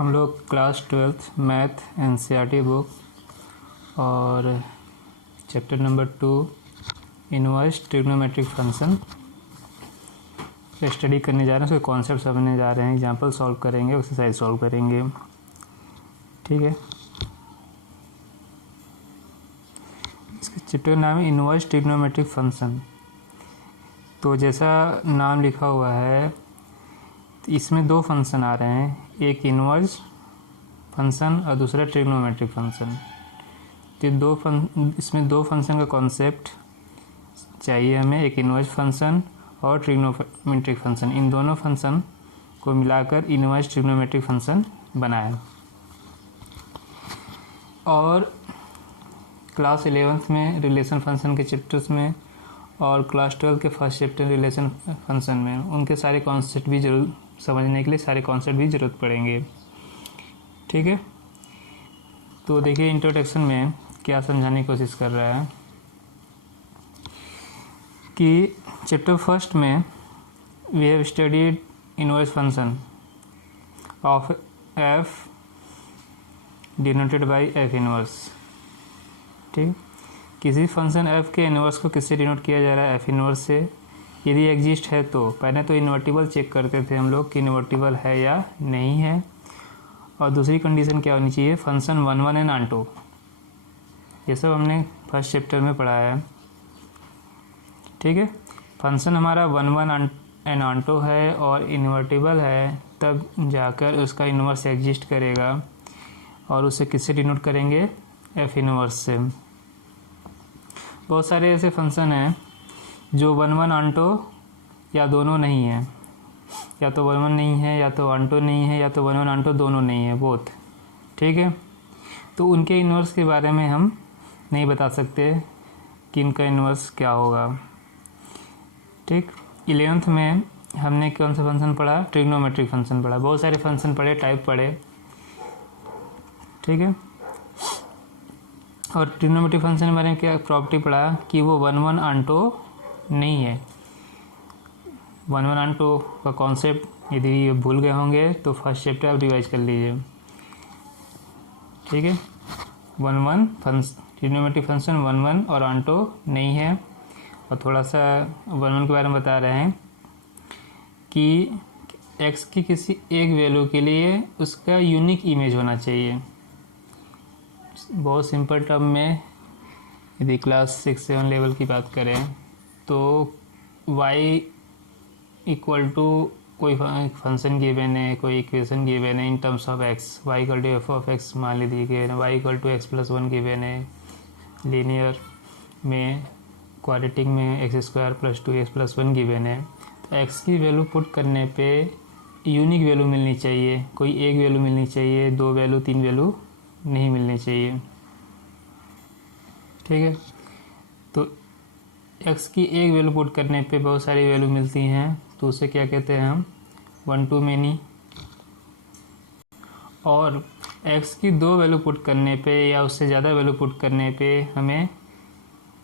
हम लोग class 12th math NCERT book और chapter number 2 inverse trigonometric function study करने जा रहे हैं। उसके कॉन्सेप्ट समझने जा रहे हैं, एग्जांपल सॉल्व करेंगे, एक्सरसाइज सॉल्व करेंगे। ठीक है, इसके चैप्टर का नाम है इनवर्स ट्रिग्नोमेट्रिक फंक्शन। तो जैसा नाम लिखा हुआ है इसमें दो फंक्शन आ रहे हैं, एक इनवर्स फंक्शन और दूसरा ट्रिग्नोमेट्रिक फंक्शन। तो इसमें दो फंक्शन का कॉन्सेप्ट चाहिए हमें, एक इनवर्स फंक्शन और ट्रिग्नोमेट्रिक फंक्शन। इन दोनों फंक्शन को मिलाकर इनवर्स ट्रिग्नोमेट्रिक फंक्शन बनाया। और क्लास 11th में रिलेशन फंक्शन के चैप्टर्स में और क्लास 12 के फर्स्ट चैप्टर रिलेशन फंक्शन में उनके सारे कॉन्सेप्ट भी जरूर समझने के लिए सारे कॉन्सेप्ट भी ज़रूरत पड़ेंगे। ठीक है, तो देखिए इंट्रोडक्शन में क्या समझाने की कोशिश कर रहा है कि चैप्टर फर्स्ट में we have studied inverse function of f denoted by f inverse. ठीक, किसी फंक्शन एफ के इनवर्स को किससे डिनोट किया जा रहा है? एफ इनवर्स से। यदि एग्जिस्ट है तो पहले तो इन्वर्टिबल चेक करते थे हम लोग कि इन्वर्टिबल है या नहीं है, और दूसरी कंडीशन क्या होनी चाहिए? Function 1 1 and onto. ये सब हमने फर्स्ट चैप्टर में पढ़ा है। ठीक है, फंक्शन हमारा 1 1 एंड ऑन्टो है और इन्वर्टिबल है, तब जाकर उसका इन्वर्स एग्जिस्ट करेगा और उसे किससे डिनोट करेंगे? एफ इनवर्स से। बहुत सारे ऐसे फंक्शन हैं जो 1 1 ऑन्टो या दोनों नहीं है, या तो 1 1 नहीं है या तो ऑन्टो नहीं है या तो 1 1 ऑन्टो दोनों नहीं है, बोथ। ठीक है, तो उनके इन्वर्स के बारे में हम नहीं बता सकते कि इनका इन्वर्स क्या होगा। ठीक, 11th में हमने कौन सा फंक्शन पढ़ा? ट्रिग्नोमेट्रिक फंक्शन पढ़ा। बहुत सारे फंक्शन पढ़े, टाइप पढ़े। ठीक है, और ट्रिग्नोमेट्रिक फंक्शन के बारे में क्या प्रॉपर्टी पढ़ा कि वो 1 1 ऑन्टो नहीं है। 1 1 ऑन्टो का कॉन्सेप्ट यदि ये भूल गए होंगे तो फर्स्ट चैप्टर आप रिवाइज कर लीजिए। ठीक है, 1 1 ट्रिग्नोमेट्रिक फंक्शन 1 1 और ऑन्टो नहीं है। और थोड़ा सा 1 1 के बारे में बता रहे हैं कि x की किसी एक वैल्यू के लिए उसका यूनिक इमेज होना चाहिए। बहुत सिंपल टर्म में यदि क्लास 6-7 लेवल की बात करें तो y इक्वल टू कोई फंक्शन गिवन है, कोई इक्वेशन गिवन है in terms of x, y equal to f of x मान लीजिए, y equal to x plus 1 given है, लीनियर में क्वाड्रेटिक में x square plus 2x plus 1 given है। तो x की वैल्यू पुट करने पे यूनिक वैल्यू मिलनी चाहिए, कोई एक वैल्यू मिलनी चाहिए, 2 वैल्यू 3 वैल्यू नहीं मिलनी चाहिए। ठीक है, तो x की एक वैल्यू पुट करने पे बहुत सारी वैल्यू मिलती हैं, तो उसे क्या कहते हैं हम? 1 टू मैनी। और x की 2 वैल्यू पुट करने पे या उससे ज़्यादा वैल्यू पुट करने पे हमें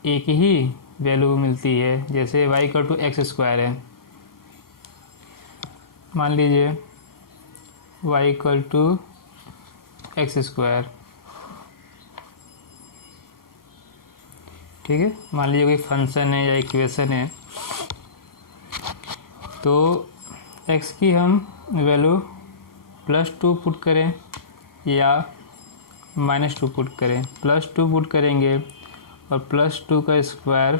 एक ही वैल्यू मिलती है। जैसे y equal to x square है, मान लीजिए y equal to x square. ठीक है, मान लीजिए कोई फंक्शन है या इक्वेशन है, तो x की हम वैल्यू +2 पुट करें या -2 पुट करें। +2 पुट करेंगे और +2 का स्क्वायर,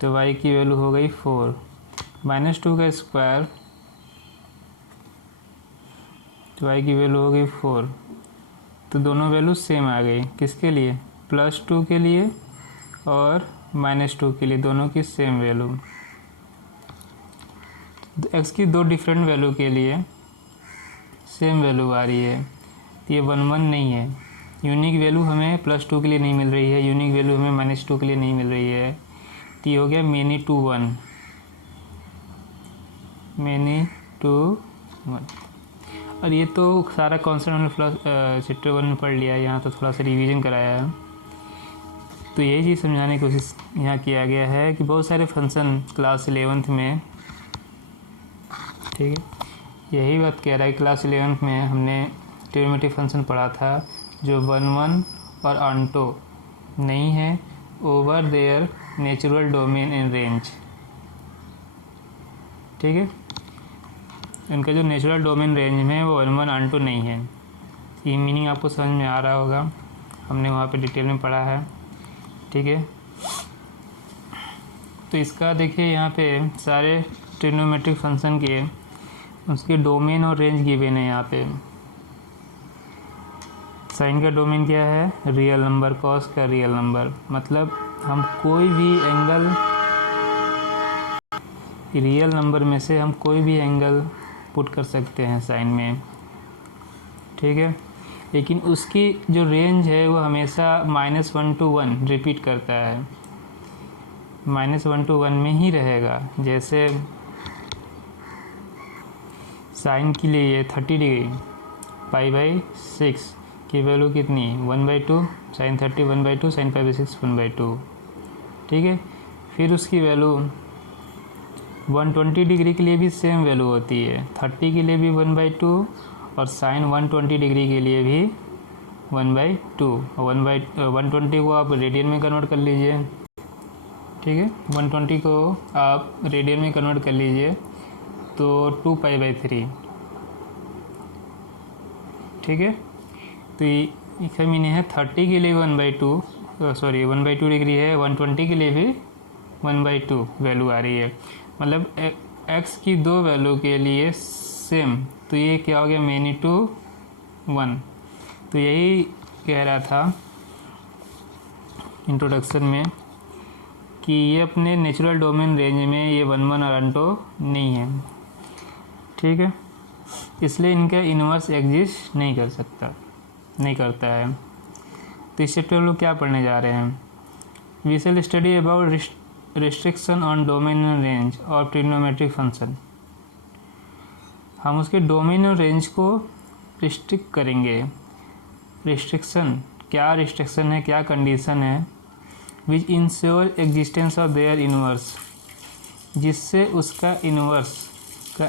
तो y की वैल्यू हो गई 4। -2 का स्क्वायर, तो y की वैल्यू हो गई 4। तो दोनों वैल्यू सेम आ गई। किसके लिए? +2 के लिए और -2 के लिए, दोनों की सेम वैल्यू। x की 2 डिफरेंट वैल्यू के लिए सेम वैल्यू आ रही है, तो ये 1 1 नहीं है। यूनिक वैल्यू हमें +2 के लिए नहीं मिल रही है, यूनिक वैल्यू हमें -2 के लिए नहीं मिल रही है, तो ये हो गया मैनी टू 1, मैनी टू 1। और ये तो सारा कॉन्सेप्ट हमने चैप्टर 1 में पढ़ लिया है, यहाँ तो थोड़ा सा रिवीजन कराया है। तो यही चीज़ समझाने की कोशिश यहाँ किया गया है कि बहुत सारे फंक्शन क्लास 11th में, ठीक है, यही बात कह रहा है। क्लास 11 में हमने ट्रिग्नोमेट्रिक फंक्शन पढ़ा था जो 1 और ऑनटो नहीं है over there natural domain in range. ठीक है, इनका जो नेचुरल डोमेन रेंज में वो 1 ऑनटो नहीं है। ये मीनिंग आपको समझ में आ रहा होगा, हमने वहाँ पे डिटेल में पढ़ा है। ठीक है, तो इसका देखिए यहाँ पे सारे ट्रिग्नोमेट्रिक फंक्शन के उसके डोमेन और रेंज गिवन है। यहाँ पे साइन का डोमेन क्या है, रियल नंबर, कॉस का रियल नंबर, मतलब हम कोई भी एंगल रियल नंबर में से हम कोई भी एंगल पुट कर सकते हैं साइन में। ठीक है, लेकिन उसकी जो रेंज है वो हमेशा -1 to 1 रिपीट करता है, -1 to 1 में ही रहेगा। जैसे साइन के लिए 30 डिग्री π/6 की वैल्यू कितनी, 1/2, साइन 30 1/2, साइन π/6 1/2। ठीक है, फिर उसकी वैल्यू 120 डिग्री के लिए भी सेम वैल्यू होती है, 30 के लिए भी 1/2 और साइन 120 डिग्री के लिए भी 1/2। 120 को आप रेडियन में कन्वर्ट कर लीजिए। ठीक है, 120 को आप रेडियन में कन्वर्ट कर लीजिए तो 2π/3। ठीक है, तो इसका मीनिंग है 30 के लिए 1/2 डिग्री है, 120 के लिए भी 1/2 वैल्यू आ रही है, मतलब x की दो वैल्यू के लिए सेम। तो ये क्या हो गया, मेनी टू 1। तो यही कह रहा था इंट्रोडक्शन में कि ये अपने नेचुरल डोमेन रेंज में ये 1 और ऑनटो नहीं है। ठीक है, इसलिए इनका इन्वर्स एग्जिस्ट नहीं करता है। तो इस चैप्टर में लोग क्या पढ़ने जा रहे हैं, we shall study about restriction on domain and range और ट्रिग्नोमेट्रिक फंक्शन। हम उसके डोमेन और रेंज को रिस्ट्रिक्ट करेंगे। रिस्ट्रिक्शन क्या है, क्या कंडीशन है, which ensure existence of their inverse, जिससे उसका इन्वर्स का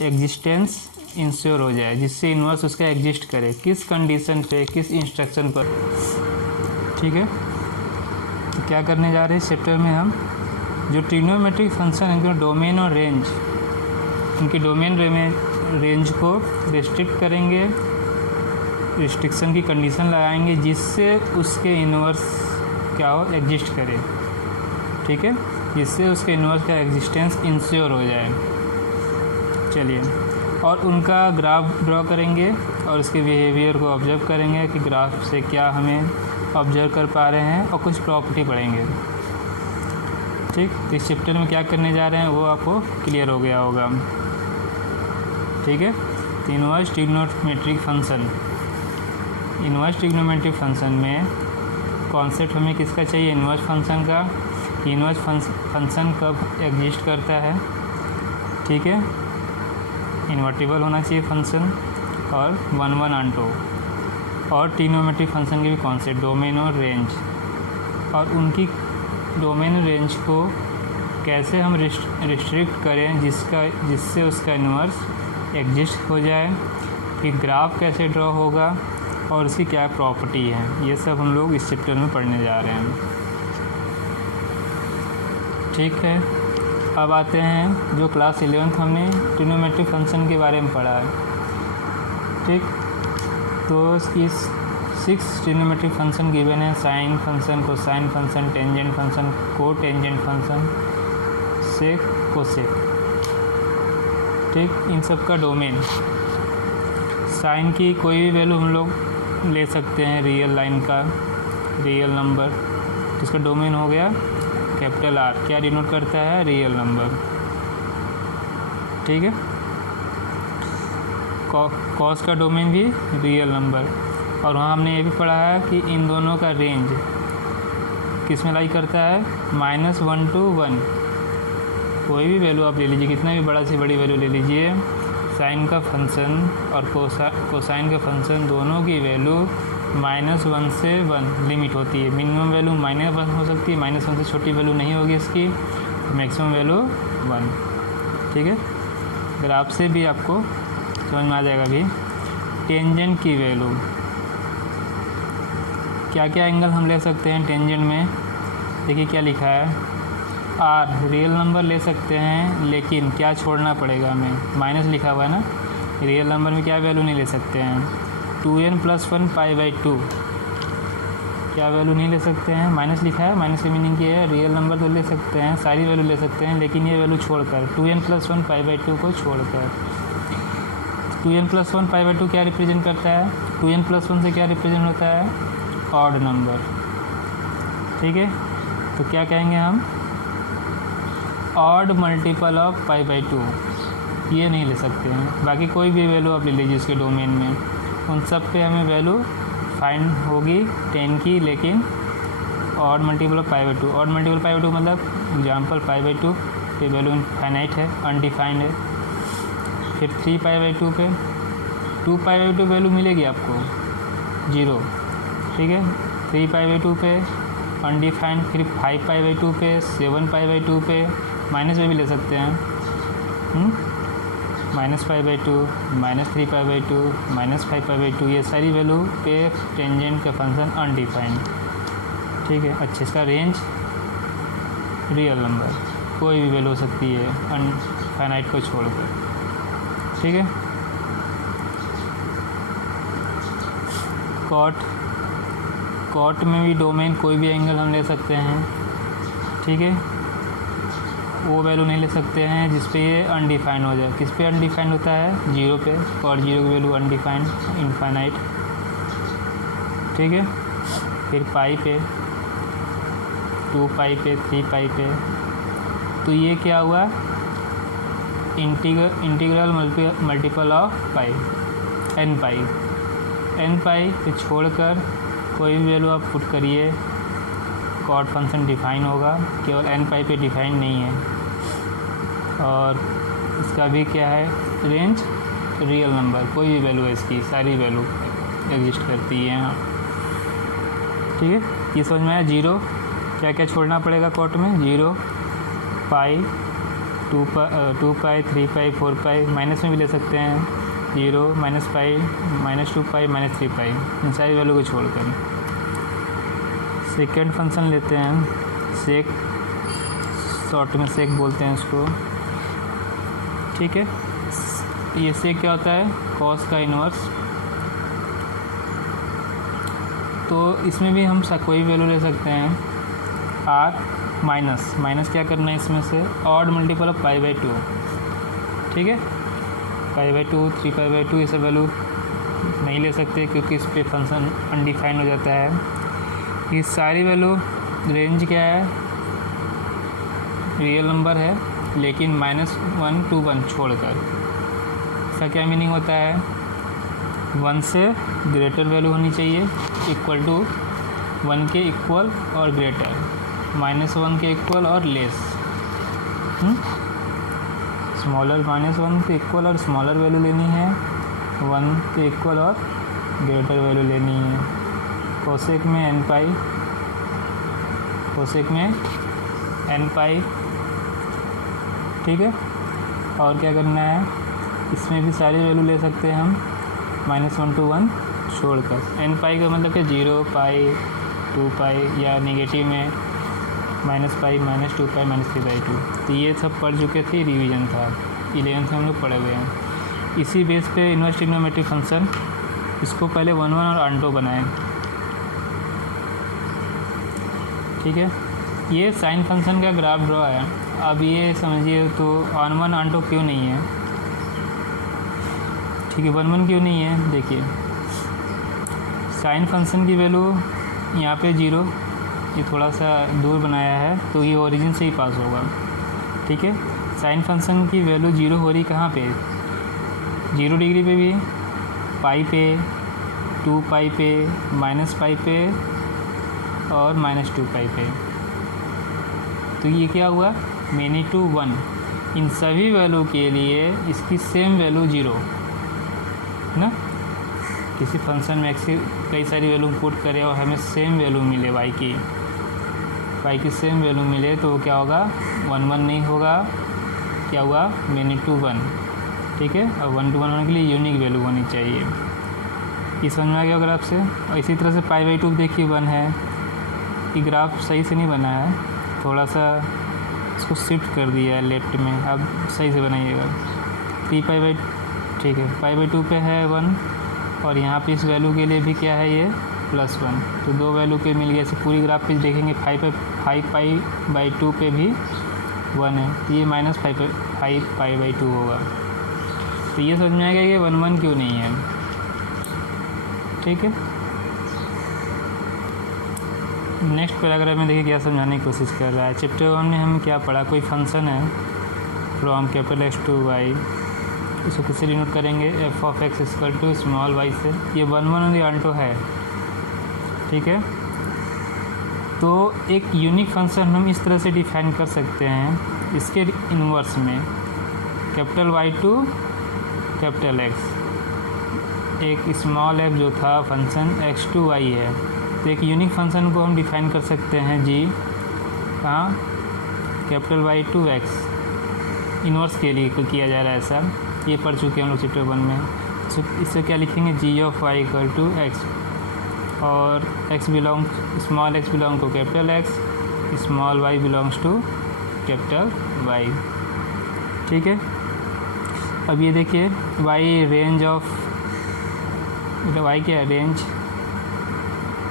एग्जिस्टेंस इंश्योर हो जाए, जिससे इन्वर्स उसका एग्जिस्ट करे, किस कंडीशन पे, किस इंस्ट्रक्शन पर। ठीक है, तो क्या करने जा रहे हैं इस चैप्टर में हम, जो ट्रिग्नोमेट्रिक फंक्शन है उनके डोमेन और रेंज, उनकी डोमेन रेंज को रिस्ट्रिक्ट करेंगे, रिस्ट्रिक्शन की कंडीशन लगाएंगे जिससे उसके इन्वर्स क्या हो, एग्जिस्ट करे। ठीक है, जिससे उसके इन्वर्स का एग्जिस्टेंस इंश्योर हो जाए। चलिए, और उनका ग्राफ ड्रॉ करेंगे और उसके बिहेवियर को ऑब्जर्व करेंगे कि ग्राफ से क्या हमें ऑब्जर्व कर पा रहे हैं, और कुछ प्रॉपर्टी पढ़ेंगे। ठीक, तो इस चैप्टर में क्या करने जा रहे हैं वो आपको क्लियर हो गया होगा। ठीक है, तो इन्वर्स ट्रिग्नोमेट्रिक फंक्शन में कॉन्सेप्ट हमें किसका चाहिए, इन्वर्स फंक्शन का। इन्वर्स फंक्शन कब एग्जिस्ट करता है, ठीक है, इन्वर्टिबल होना चाहिए फंक्शन, और 1 ऑनटो, और ट्रिग्नोमेट्रिक फंक्शन के भी कॉन्सेप्ट डोमेन और रेंज, और उनकी डोमेन रेंज को कैसे हम रिस्ट्रिक्ट करें जिससे उसका इन्वर्स एग्जिस्ट हो जाए, फिर ग्राफ कैसे ड्रॉ होगा और उसकी क्या प्रॉपर्टी है, ये सब हम लोग इस चैप्टर में पढ़ने जा रहे हैं। ठीक है, अब आते हैं जो क्लास 11th हमने ट्रिग्नोमेट्रिक फंक्शन के बारे में पढ़ा है। ठीक, तो इस 6 ट्रिग्नोमेट्रिक फंक्शन गिवन है, sine function, cosine function, tangent function, cotangent function, sec, cosec. ठीक, इन सब का डोमेन, साइन की कोई भी वैल्यू हम लोग ले सकते हैं, रियल लाइन का रियल नंबर, तो इसका डोमेन हो गया कैपिटल R, क्या डिनोट करता है, रियल नंबर। ठीक है, कॉस का डोमेन भी रियल नंबर, और वहाँ हमने ये भी पढ़ा है कि इन दोनों का रेंज किस में लाई करता है, -1 to 1। कोई भी वैल्यू आप ले लीजिए, कितना भी बड़ा से बड़ी वैल्यू ले लीजिए, साइन का फंक्शन और कोसाइन का फंक्शन दोनों की वैल्यू -1 से 1 लिमिट होती है। मिनिमम वैल्यू -1 हो सकती है, -1 से छोटी वैल्यू नहीं होगी इसकी, मैक्सिमम वैल्यू 1। ठीक है, ग्राफ से भी आपको समझ में आ जाएगा भी। टेंजेंट की वैल्यू, क्या क्या एंगल हम ले सकते हैं टेंजेंट में। देखिए क्या लिखा है, आर रियल नंबर ले सकते हैं, लेकिन क्या छोड़ना पड़ेगा हमें, माइनस लिखा हुआ है ना, रियल नंबर में क्या वैल्यू नहीं ले सकते हैं, 2n+1 π/2 क्या वैल्यू नहीं ले सकते हैं, माइनस लिखा है। माइनस की मीनिंग ये है रियल नंबर तो ले सकते हैं, सारी वैल्यू ले सकते हैं, लेकिन ये वैल्यू छोड़कर 2n+1 π/2 को छोड़कर। 2n+1 π/2 क्या रिप्रेजेंट करता है, 2n+1 से क्या रिप्रेजेंट होता है, ऑड नंबर। ठीक है, तो क्या कहेंगे हम, ऑड मल्टीपल ऑफ π/2, ये नहीं ले सकते हैं। बाकी कोई भी वैल्यू आप ले लीजिए इसके डोमेन में, उन सब पे हमें वैल्यू फाइंड होगी 10 की, लेकिन odd multiple of π/2। Odd multiple π/2 मतलब एग्जाम्पल π/2 पे वैल्यू इनफाइनाइट है, अनडिफाइंड है। फिर 3 π/2 पे 2 π/2 वैल्यू मिलेगी आपको 0। ठीक है, 3 π/2 पे अनडिफाइंड, फिर 5 π/2 पे, 7 π/2 पे, माइनस में भी ले सकते हैं, -5/2, -3 π/2, -5 π/2, ये सारी वैल्यू पे टेंजेंट का फंक्शन अनडिफाइंड। ठीक है, अच्छा इसका रेंज रियल नंबर कोई भी वैल्यू हो सकती है अनफाइनाइट को छोड़कर। ठीक है, कॉट में भी डोमेन कोई भी एंगल हम ले सकते हैं। ठीक है, वो वैल्यू नहीं ले सकते हैं जिस पे ये अनडिफाइंड हो जाए। किस पे अनडिफाइंड होता है, 0 पे, और 0 की वैल्यू अनडिफाइंड, इनफाइनाइट। ठीक है, फिर पाई पे, 2 पाई पे, 3 पाई पे, तो ये क्या हुआ, integral multiple of pi, n पाई पे छोड़कर कोई भी वैल्यू आप पुट करिए, कॉट फंक्शन डिफाइन होगा, केवल n पाई पे डिफाइन नहीं है। और इसका भी क्या है, रेंज रियल नंबर, कोई भी वैल्यू है इसकी, सारी वैल्यू एग्जिस्ट करती है यहाँ। ठीक है, ये समझ में आया। 0 क्या क्या छोड़ना पड़ेगा कॉट में, 0, पाई, 2 पाई, 3 पाई, 4 पाई, माइनस में भी ले सकते हैं, 0, -पाई, -2 पाई, -3 पाई, इन सारी वैल्यू को छोड़कर। सेकेंड फंक्शन लेते हैं, सेक, शॉर्ट में सेक बोलते हैं इसको। ठीक है, ये सेक क्या होता है, कॉस का इन्वर्स। तो इसमें भी हम कोई वैल्यू ले सकते हैं, आर माइनस क्या करना है इसमें से, ऑड मल्टीपल ऑफ π/2। ठीक है, π/2, 3 π/2 ये सब वैल्यू नहीं ले सकते क्योंकि इस पर फंक्शन अनडिफाइंड हो जाता है। ये सारी वैल्यू रेंज क्या है, रियल नंबर है, लेकिन -1 to 1 छोड़कर। इसका क्या मीनिंग होता है, 1 से ग्रेटर वैल्यू होनी चाहिए, इक्वल टू 1 के इक्वल और ग्रेटर, -1 के इक्वल और लेस, स्मॉलर -1 के इक्वल और स्मॉलर वैल्यू लेनी है, 1 के इक्वल और ग्रेटर वैल्यू लेनी है। कोसेक में n पाई, कोसेक में n पाई। ठीक है, और क्या करना है, इसमें भी सारी वैल्यू ले सकते हैं हम, -1 to 1 छोड़कर। n पाई का मतलब कि 0 पाई, 2 पाई, या नेगेटिव में -पाई, -2 पाई, -3/2। तो ये सब पढ़ चुके थे, रिवीजन था, 11th में हम लोग पढ़े हुए हैं। इसी बेस पे इनवर्स ट्रिग्नोमेट्रिक फंक्शन, इसको पहले 1 और आंटो बनाएं। ठीक है, ये साइन फंक्शन का ग्राफ ड्रॉ है। अब ये समझिए तो 1 आंटो क्यों नहीं है, ठीक है, 1 क्यों नहीं है, देखिए साइन फंक्शन की वैल्यू यहाँ पे 0, ये थोड़ा सा दूर बनाया है तो ये ओरिजिन से ही पास होगा। ठीक है, साइन फंक्शन की वैल्यू 0 हो रही कहाँ पे, 0 डिग्री पे भी, पाई पे, 2 पाई पे, -पाई पे और -2 पाई पे। तो ये क्या हुआ, मेनी टू 1, इन सभी वैल्यू के लिए इसकी सेम वैल्यू 0 ना। किसी फंक्शन में कई सारी वैल्यू पुट करें और हमें सेम वैल्यू मिले y की सेम वैल्यू मिले तो क्या होगा, 1 नहीं होगा, क्या हुआ, मेनी टू 1, ठीक है, और 1 to 1 होने के लिए यूनिक वैल्यू होनी चाहिए। ये समझ में आ गया ग्राफ से। और इसी तरह से π/2 देखिए 1 है, ये ग्राफ सही से नहीं बना है, थोड़ा सा इसको शिफ्ट कर दिया है लेफ्ट में, अब सही से बनाइएगा। 3π/, ठीक है, π/2 पे है 1 और यहाँ पे इस वैल्यू के लिए भी क्या है ये +1, तो 2 वैल्यू के मिल गया। ऐसे पूरी ग्राफ पे देखेंगे 5π/2 पे भी 1 है, तो ये -5π/2 होगा। तो ये समझ में आएगा कि 1 1 क्यों नहीं है, ठीक है। नेक्स्ट पैराग्राफ में देखिए क्या समझाने की कोशिश कर रहा है। चैप्टर 1 में हम क्या पढ़ा, कोई फंक्शन है फ्रॉम X to Y, इसको किससे डिनोट करेंगे, f(x) = स्मॉल y से। ये 1 1 और ऑन टू है, ठीक है। तो एक यूनिक फंक्शन हम इस तरह से डिफाइन कर सकते हैं, इसके इन्वर्स में Y to X, एक स्मॉल f जो था फंक्शन x to y है, तो एक यूनिक फंक्शन को हम डिफाइन कर सकते हैं जी, कहाँ, Y to X इन्वर्स के लिए किया जा रहा है ऐसा, ये पढ़ चुके हैं हम लोग चैप्टर 1 में। तो इससे क्या लिखेंगे, g(y) = x, और small x belong to X, small y belongs to Y, ठीक है। अब ये देखिए y रेंज ऑफ, y क्या है, रेंज,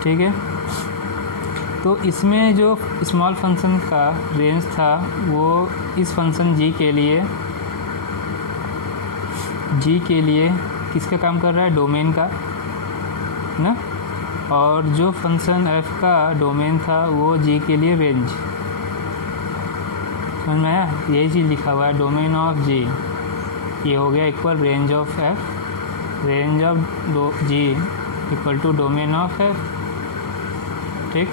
ठीक है। तो इसमें जो स्मॉल फंक्शन का रेंज था वो इस फंक्शन g के लिए किसका काम कर रहा है, डोमेन का ना, और जो फंक्शन f का डोमेन था वो g के लिए रेंज, समझ में आया, यही चीज़ लिखा हुआ है, डोमेन ऑफ g, ये हो गया equal range of f, range of g equal to domain of f, ठीक।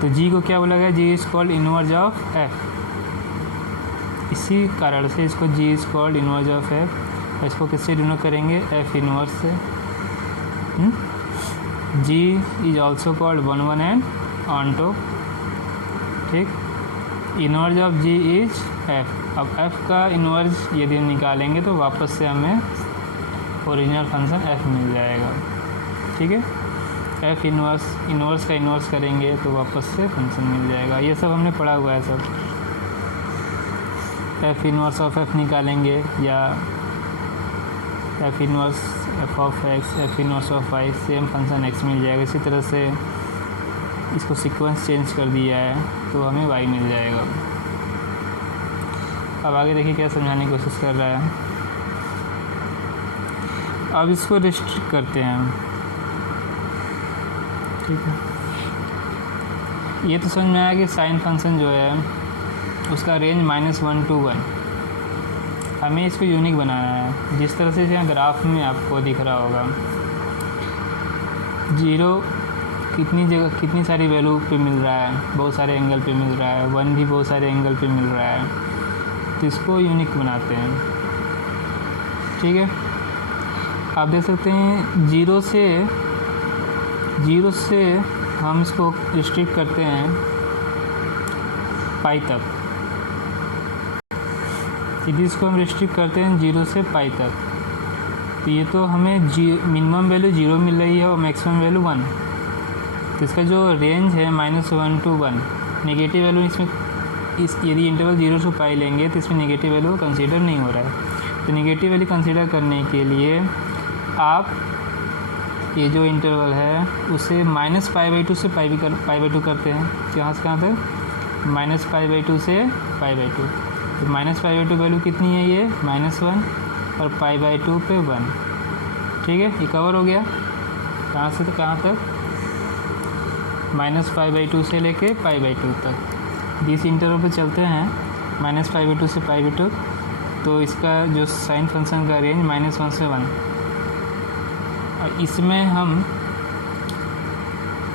तो g को क्या बोला गया, g is called inverse of f, इसी कारण से इसको g is called inverse of f। इसको किससे डिनोट करेंगे, f इनवर्स से। g is also called 1 1 and onto, ठीक। इनवर्स ऑफ g इज f। अब f का इनवर्स यदि हम निकालेंगे तो वापस से हमें ओरिजिनल फंक्शन f मिल जाएगा, ठीक है। f इनवर्स का इनवर्स करेंगे तो वापस से फंक्शन मिल जाएगा। ये सब हमने पढ़ा हुआ है सब, f इनवर्स ऑफ f निकालेंगे, या f inverse f(x), f inverse of y, same function x मिल जाएगा। इसी तरह से इसको सीक्वेंस चेंज कर दिया है तो हमें y मिल जाएगा। अब आगे देखिए क्या समझाने की कोशिश कर रहा है। अब इसको रिस्ट्रिक्ट करते हैं हम, ठीक है। ये तो समझ में आया कि साइन फंक्शन जो है उसका रेंज -1 to 1, हमें इसको यूनिक बनाना है, जिस तरह से यहाँ ग्राफ में आपको दिख रहा होगा। 0 कितनी सारी वैल्यू पे मिल रहा है, बहुत सारे एंगल पे मिल रहा है, 1 भी बहुत सारे एंगल पे मिल रहा है, तो इसको यूनिक बनाते हैं, ठीक है। आप देख सकते हैं 0 से हम इसको रिस्ट्रिक्ट करते हैं पाई तक, यदि इसको हम रिस्ट्रिक्ट करते हैं 0 से पाई तक, तो ये तो हमें मिनिमम वैल्यू 0 मिल रही है और मैक्सिमम वैल्यू 1, तो इसका जो रेंज है -1 to 1, नेगेटिव वैल्यू इसमें यदि इंटरवल 0 से पाई लेंगे तो इसमें नेगेटिव वैल्यू कंसीडर नहीं हो रहा है। तो नेगेटिव वैल्यू कंसीडर करने के लिए आप ये जो इंटरवल है उसे -π/2 से π/2 करते हैं, कहाँ से कहाँ तक, -π/2 से π/2, तो -π/2 वैल्यू कितनी है, ये -1, और π/2 पे 1, ठीक है। ये कवर हो गया, कहाँ से तो कहाँ तक, -π/2 से लेके π/2 तक। इस इंटरवल पे चलते हैं -π/2 से π/2, तो इसका जो साइन फंक्शन का रेंज -1 से 1, और इसमें हम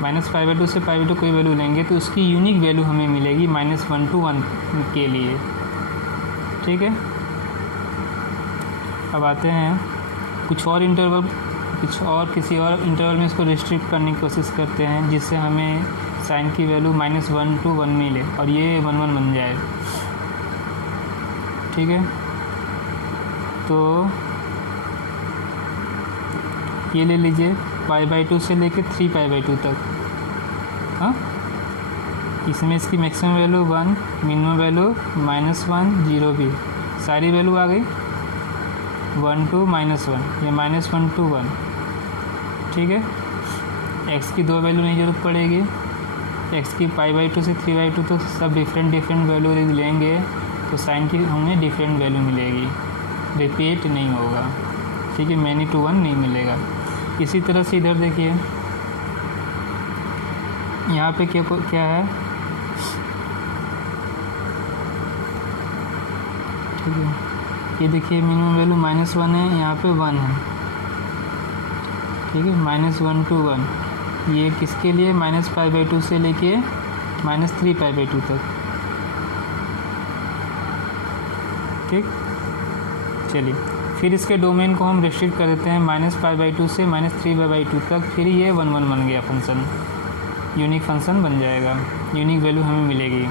-π/2 से π/2 कोई वैल्यू लेंगे तो उसकी यूनिक वैल्यू हमें मिलेगी -1 to 1 के लिए, ठीक है। अब आते हैं किसी और इंटरवल में इसको रिस्ट्रिक्ट करने की कोशिश करते हैं, जिससे हमें साइन की वैल्यू -1 to 1 मिले और ये 1 1 बन जाए, ठीक है। तो ये ले लीजिए π/2 से लेके 3π/2 तक। हाँ, इसमें इसकी मैक्सिमम वैल्यू 1, मिनिमम वैल्यू -1, 0 भी, सारी वैल्यू आ गई 1 to -1 या -1 to 1। ठीक है, x की दो वैल्यू नहीं ज़रूरत पड़ेगी, x की π/2 से 3/2 तो सब डिफरेंट वैल्यू लेंगे तो साइन की हमें डिफरेंट वैल्यू मिलेगी, रिपीट नहीं होगा। ठीक है, मैनी टू 1 नहीं मिलेगा। इसी तरह से इधर देखिए, यहाँ पे क्या है, ठीक है, ये देखिए मिनिमम वैल्यू -1 है, यहाँ पे 1 है। ठीक है, -1 to 1, ये किसके लिए, -π/2 से लेके -3π/2 तक। ठीक, चलिए फिर इसके डोमेन को हम रिस्ट्रिक्ट कर देते हैं -π/2 से -3π/2 तक। फिर ये 1 1 बन गया फंक्शन, यूनिक फंक्शन बन जाएगा, यूनिक वैल्यू हमें मिलेगी।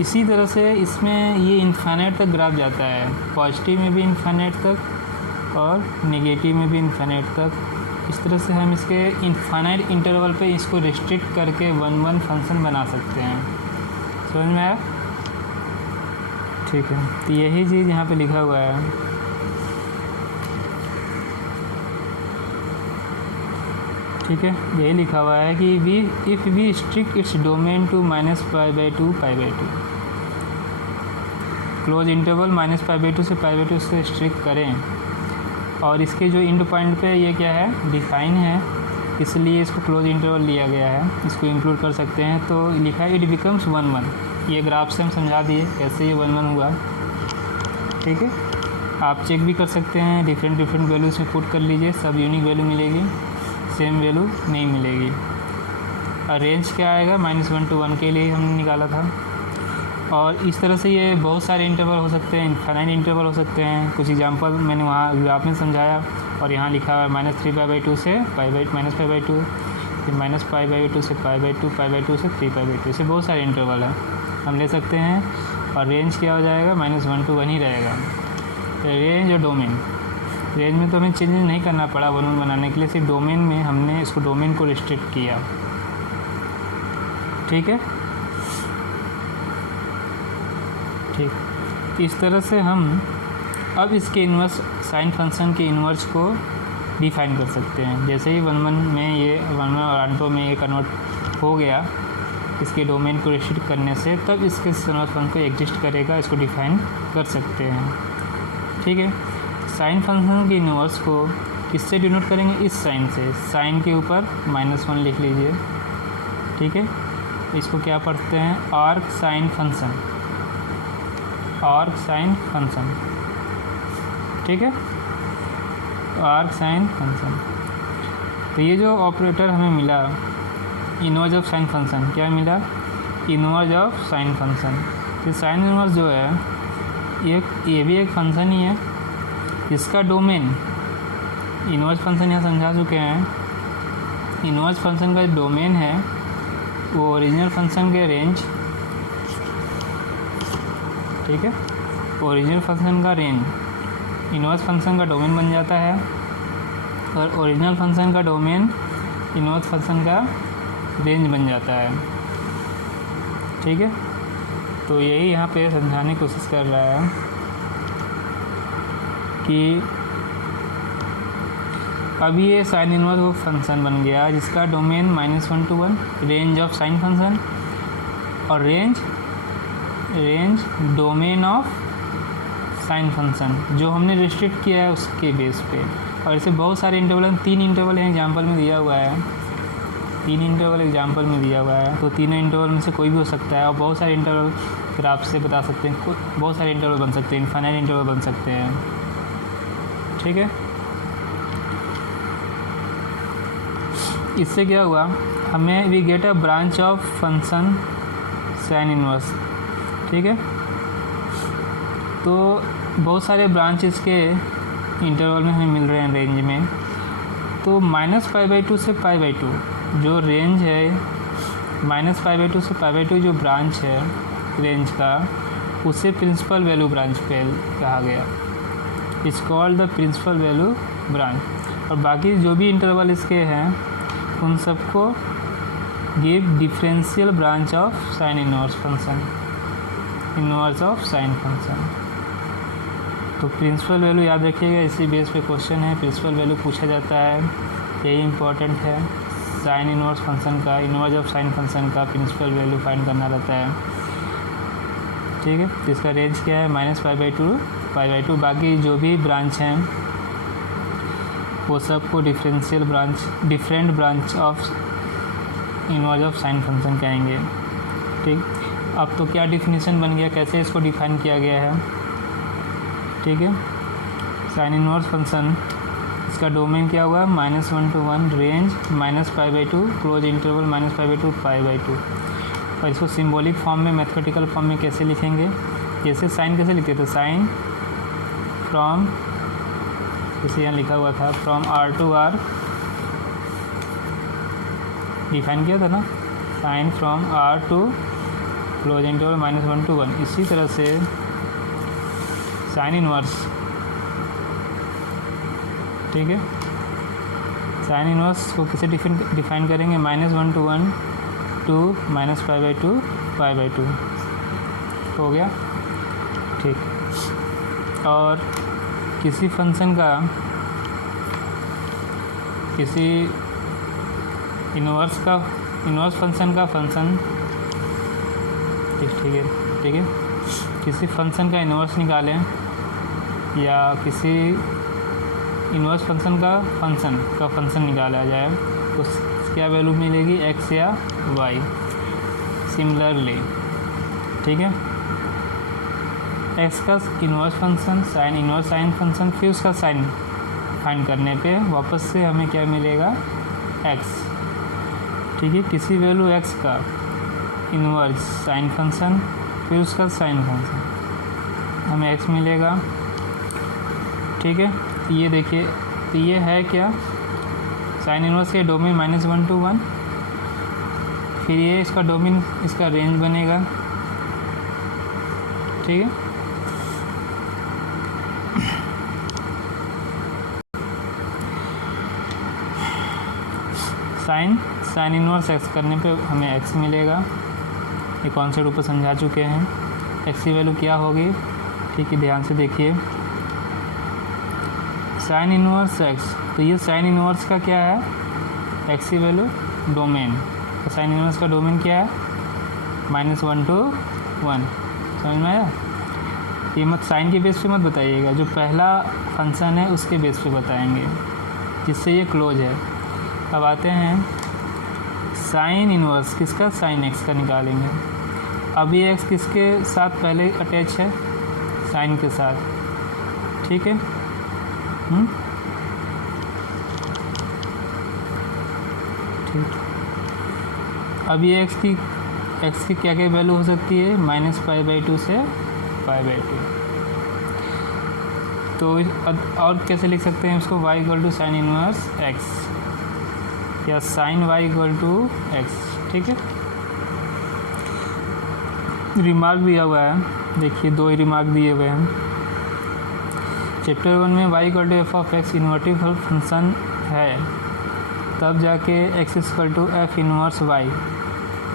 इसी तरह से इसमें ये इन्फाइनाइट तक ग्राफ जाता है, पॉजिटिव में भी इन्फाइनाइट तक और नेगेटिव में भी इन्फाइनाइट तक। इस तरह से हम इसके इन्फाइनाइट इंटरवल पे इसको रिस्ट्रिक्ट करके 1 1 फंक्शन बना सकते हैं। समझ में आया? ठीक है, तो यही चीज़ यहाँ पे लिखा हुआ है। ठीक है, यही लिखा हुआ है कि if we strict its domain to -π/2 π/2, close interval -π/2 से π/2 से स्ट्रिक्ट करें, और इसके जो इंड पॉइंट पे ये क्या है, डिफाइन है, इसलिए इसको क्लोज इंटरवल लिया गया है, इसको इंक्लूड कर सकते हैं। तो लिखा है इट बिकम्स 1 1। ये ग्राफ से हम समझा दिए कैसे ये 1 1 हुआ। ठीक है, आप चेक भी कर सकते हैं, डिफरेंट वैल्यूज़ में पुट कर लीजिए, सब यूनिक वैल्यू मिलेगी, सेम वैल्यू नहीं मिलेगी। और रेंज क्या आएगा, -1 to 1 के लिए हमने निकाला था। और इस तरह से ये बहुत सारे इंटरवल हो सकते हैं, इनफाइनाइट इंटरवल हो सकते हैं। कुछ एग्जांपल मैंने वहाँ ग्राफ में समझाया, और यहाँ लिखा हुआ है -3π/2 से -π/2, फिर -π/2 से π/2, π/2 से 3π/2, से बहुत सारे इंटरवल हैं, हम ले सकते हैं। और रेंज क्या हो जाएगा, -1 to 1 ही रहेगा। रेंज और डोमेन, रेंज में तो हमें चेंज नहीं करना पड़ा 1 1 बनाने के लिए, सिर्फ डोमेन में हमने इसको डोमेन को रिस्ट्रिक्ट किया। ठीक है, ठीक, इस तरह से हम अब इसके इन्वर्स, साइन फंक्शन के इन्वर्स को डिफाइन कर सकते हैं। जैसे ही 1 1 में ये 1 1 और आंटो में ये कन्वर्ट हो गया इसके डोमेन को रिस्ट्रिक्ट करने से, तब इसके इन्वर्स फंक्शन को एग्जिस्ट करेगा, इसको डिफाइन कर सकते हैं। ठीक है, साइन फंक्शन के इन्वर्स को किससे डिनोट करेंगे, इस साइन से, साइन के ऊपर -1 लिख लीजिए। ठीक है, इसको क्या पढ़ते हैं, arc sine function, arc sine function. ठीक है, आर्क साइन फंक्शन। तो ये जो ऑपरेटर हमें मिला, इन्वर्स ऑफ साइन फंक्शन, क्या मिला, इन्वर्स ऑफ साइन फंक्शन। तो साइन इन्वर्स जो है ये भी एक फंक्शन ही है, इसका डोमेन, इन्वर्स फंक्शन यहाँ समझा चुके हैं, इन्वर्स फंक्शन का डोमेन है वो ओरिजिनल फंक्शन के रेंज। ठीक है, ओरिजिनल फंक्शन का रेंज इन्वर्स फंक्शन का डोमेन बन जाता है, और ओरिजिनल फंक्शन का डोमेन इन्वर्स फंक्शन का रेंज बन जाता है। ठीक है, तो यही यहाँ पे समझाने की कोशिश कर रहा है कि अभी ये साइन इनवर्स वो फंक्शन बन गया जिसका domain -1 to 1, range of sine function, और range domain of sine function जो हमने रिस्ट्रिक्ट किया है उसके बेस पे। और ऐसे बहुत सारे इंटरवल, 3 इंटरवल हैं एग्जाम्पल में दिया हुआ है, 3 इंटरवल एग्जाम्पल में दिया हुआ है, तो तीनों इंटरवल में से कोई भी हो सकता है। और बहुत सारे इंटरवल फिर आपसे बता सकते हैं, बहुत सारे इंटरवल बन सकते हैं, इनफाइनाइट इंटरवल बन सकते हैं। ठीक है, इससे क्या हुआ, हमें we get a branch of function sine inverse. ठीक है, तो बहुत सारे ब्रांचेस के इंटरवल में हमें मिल रहे हैं रेंज में। तो -π/2 से π/2 जो रेंज है, -π/2 से π/2 जो ब्रांच है रेंज का, उसे प्रिंसिपल वैल्यू ब्रांच पे कहा गया। Is called the principal value branch. और बाकी जो भी इंटरवल इसके हैं उन सबको give differential branch of sine inverse function, inverse of sine function. तो प्रिंसिपल वैल्यू याद रखिएगा, इसी बेस पे क्वेश्चन है, प्रिंसिपल वैल्यू पूछा जाता है, यही इंपॉर्टेंट है। साइन इनवर्स फंक्शन का, इनवर्स ऑफ साइन फंक्शन का प्रिंसिपल वैल्यू फाइंड करना रहता है, ठीक है। तो इसका रेंज क्या है, -π/2 π/2। बाकी जो भी ब्रांच हैं वो सबको differential branch, different branch of inverse of sine function कहेंगे, ठीक। अब तो क्या डिफिनीशन बन गया, कैसे इसको डिफाइन किया गया है, ठीक है। साइन इनवर्स फंक्शन, इसका डोमेन क्या हुआ, -1 to 1, रेंज -π/2, क्लोज इंटरवल -π/2 π/2। और इसको सिंबॉलिक फॉर्म में, मैथमेटिकल फॉर्म में कैसे लिखेंगे, जैसे साइन कैसे लिखते थे, साइन फ्रॉम, जैसे यहाँ लिखा हुआ था from R to R, define किया था ना, sine from R to close interval -1 to 1। इसी तरह से साइन इनवर्स, ठीक है, साइन इनवर्स को कैसे डिफाइन करेंगे, -1 to 1 to -π/2 π/2 हो गया, ठीक। और किसी फंक्शन का, किसी इनवर्स फंक्शन का फंक्शन, ठीक है, ठीक है, किसी फंक्शन का इनवर्स निकालें या किसी इनवर्स फंक्शन का फंक्शन निकाला जाए तो क्या वैल्यू मिलेगी, x या y, सिमिलरली, ठीक है। x का inverse function, sine inverse sine function, फिर उसका साइन फाइंड करने पे वापस से हमें क्या मिलेगा, x, ठीक है। किसी वैल्यू x का इनवर्स साइन फंक्शन, फिर उसका साइन फंक्शन, हमें x मिलेगा, ठीक है। तो ये देखिए, तो ये है क्या, साइन इनवर्स के डोमेन -1 to 1, फिर ये इसका डोमेन, इसका रेंज बनेगा, ठीक है। साइन इनवर्स x करने पे हमें x मिलेगा, ये कॉन्सेप्ट ऊपर समझा चुके हैं। x की वैल्यू क्या होगी, ठीक है, ध्यान से देखिए, साइन इनवर्स x, तो ये साइन इनवर्स का क्या है, x की वैल्यू डोमेन, तो साइन इनवर्स का डोमेन क्या है, -1 to 1, समझ में आया। ये मत साइन के बेस पे मत बताइएगा, जो पहला फंक्शन है उसके बेस पे बताएंगे, जिससे ये क्लोज है। अब आते हैं साइन इनवर्स किसका, साइन x का निकालेंगे। अब ये x किसके साथ पहले अटैच है, साइन के साथ, ठीक है। ठीक, अब ये x की क्या क्या वैल्यू हो सकती है, -π/2 से π/2। तो और कैसे लिख सकते हैं उसको, y = साइन इनवर्स x या साइन y = x, ठीक है। रिमार्क दिया हुआ है, देखिए 2 रिमार्क दिए हुए हैं। चैप्टर 1 में y = f(x) इन्वर्टिव फंक्शन है, तब जाके x = f इनवर्स y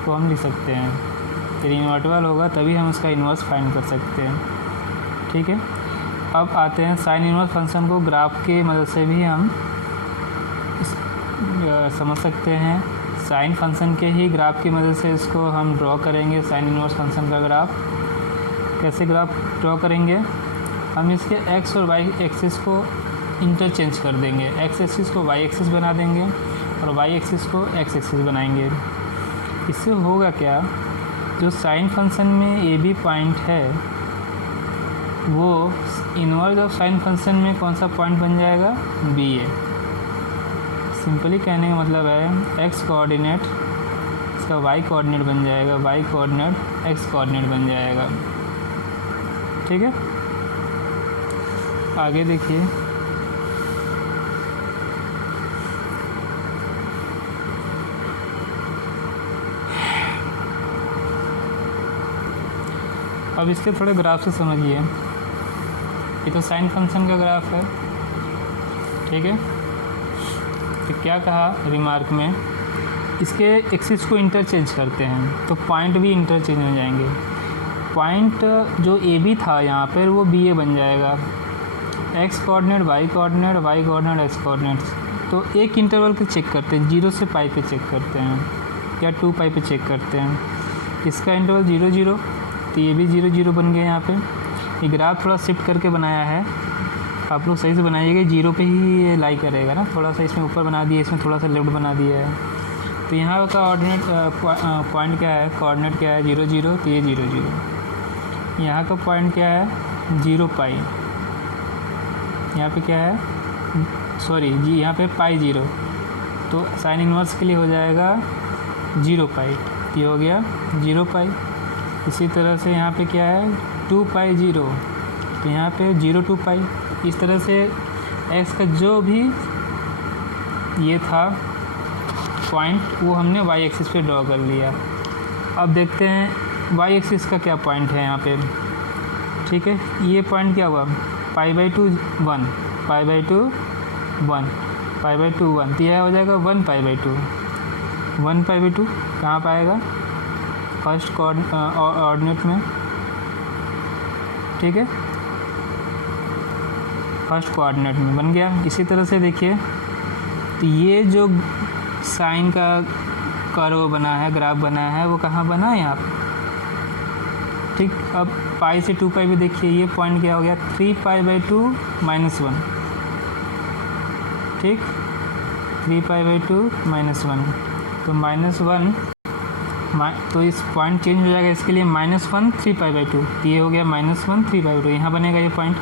को हम लिख सकते हैं। फिर इन्वर्टिबल होगा तभी हम उसका इन्वर्स फाइंड कर सकते हैं, ठीक है। अब आते हैं साइन इनवर्स फंक्शन को ग्राफ के मदद से भी हम समझ सकते हैं। साइन फंक्शन के ही ग्राफ की मदद से इसको हम ड्रॉ करेंगे। साइन इनवर्स फंक्शन का ग्राफ कैसे ग्राफ ड्रॉ करेंगे, हम इसके x और y एक्सिस को इंटरचेंज कर देंगे, x एक्सिस को y एक्सिस बना देंगे और y एक्सिस को x एक्सिस बनाएंगे। इससे होगा क्या, जो साइन फंक्शन में ए बी पॉइंट है वो इनवर्स ऑफ साइन फंक्शन में कौन सा पॉइंट बन जाएगा, बी ए। सिंपली कहने का मतलब है x कोऑर्डिनेट इसका y कोऑर्डिनेट बन जाएगा, y कोऑर्डिनेट x कोऑर्डिनेट बन जाएगा, ठीक है। आगे देखिए, अब इसके थोड़े ग्राफ से समझिए। ये तो साइन फंक्शन का ग्राफ है, ठीक है। तो क्या कहा रिमार्क में, इसके एक्सिस को इंटरचेंज करते हैं तो पॉइंट भी इंटरचेंज हो जाएंगे। पॉइंट जो ए बी था यहाँ पर वो बी ए बन जाएगा, x coordinate y coordinate, y coordinate x coordinates. तो एक इंटरवल पे चेक करते हैं, 0 से पाई पे चेक करते हैं या 2 पाई पे चेक करते हैं। इसका इंटरवल 0 0, तो ये भी 0 0 बन गया। यहाँ पे ये ग्राफ थोड़ा शिफ्ट करके बनाया है, आप लोग सही से बनाइएगा, 0 पे ही ये लाई करेगा ना, थोड़ा सा इसमें ऊपर बना दिया, इसमें थोड़ा सा लेफ्ट बना दिया है। तो यहाँ का ऑर्डिनेट पॉइंट क्या है, कोऑर्डिनेट क्या है 0 0, तो ये 0 0। यहाँ का पॉइंट क्या है 0 पाई, यहाँ पे क्या है सॉरी जी, यहाँ पे पाई 0, तो साइन इन्वर्स के लिए हो जाएगा 0 पाई, ये हो गया 0 पाई। इसी तरह से यहाँ पे क्या है 2 पाई 0, तो यहाँ पे 0 2 पाई। इस तरह से एक्स का जो भी ये था पॉइंट वो हमने वाई एक्सिस पे ड्रॉ कर लिया। अब देखते हैं वाई एक्सिस का क्या पॉइंट है यहाँ पे, ठीक है। ये पॉइंट क्या हुआ π/2 1, π/2 1, π/2 1, तो यह हो जाएगा 1 π/2। 1 π/2 कहाँ पाएगा, फर्स्ट ऑर्डिनेट में, ठीक है, फर्स्ट कोऑर्डिनेट में बन गया। इसी तरह से देखिए, तो ये जो साइन का कर्व बना है, ग्राफ बना है, वो कहाँ बना है यहाँ, ठीक। अब पाई से 2 पाई भी देखिए, ये पॉइंट क्या हो गया 3 π/2 -1, ठीक, 3 π/2 -1, तो -1, तो इस पॉइंट चेंज हो जाएगा, इसके लिए -1 3 π/2, तो ये हो गया -1 3 π/2, यहाँ बनेगा ये पॉइंट,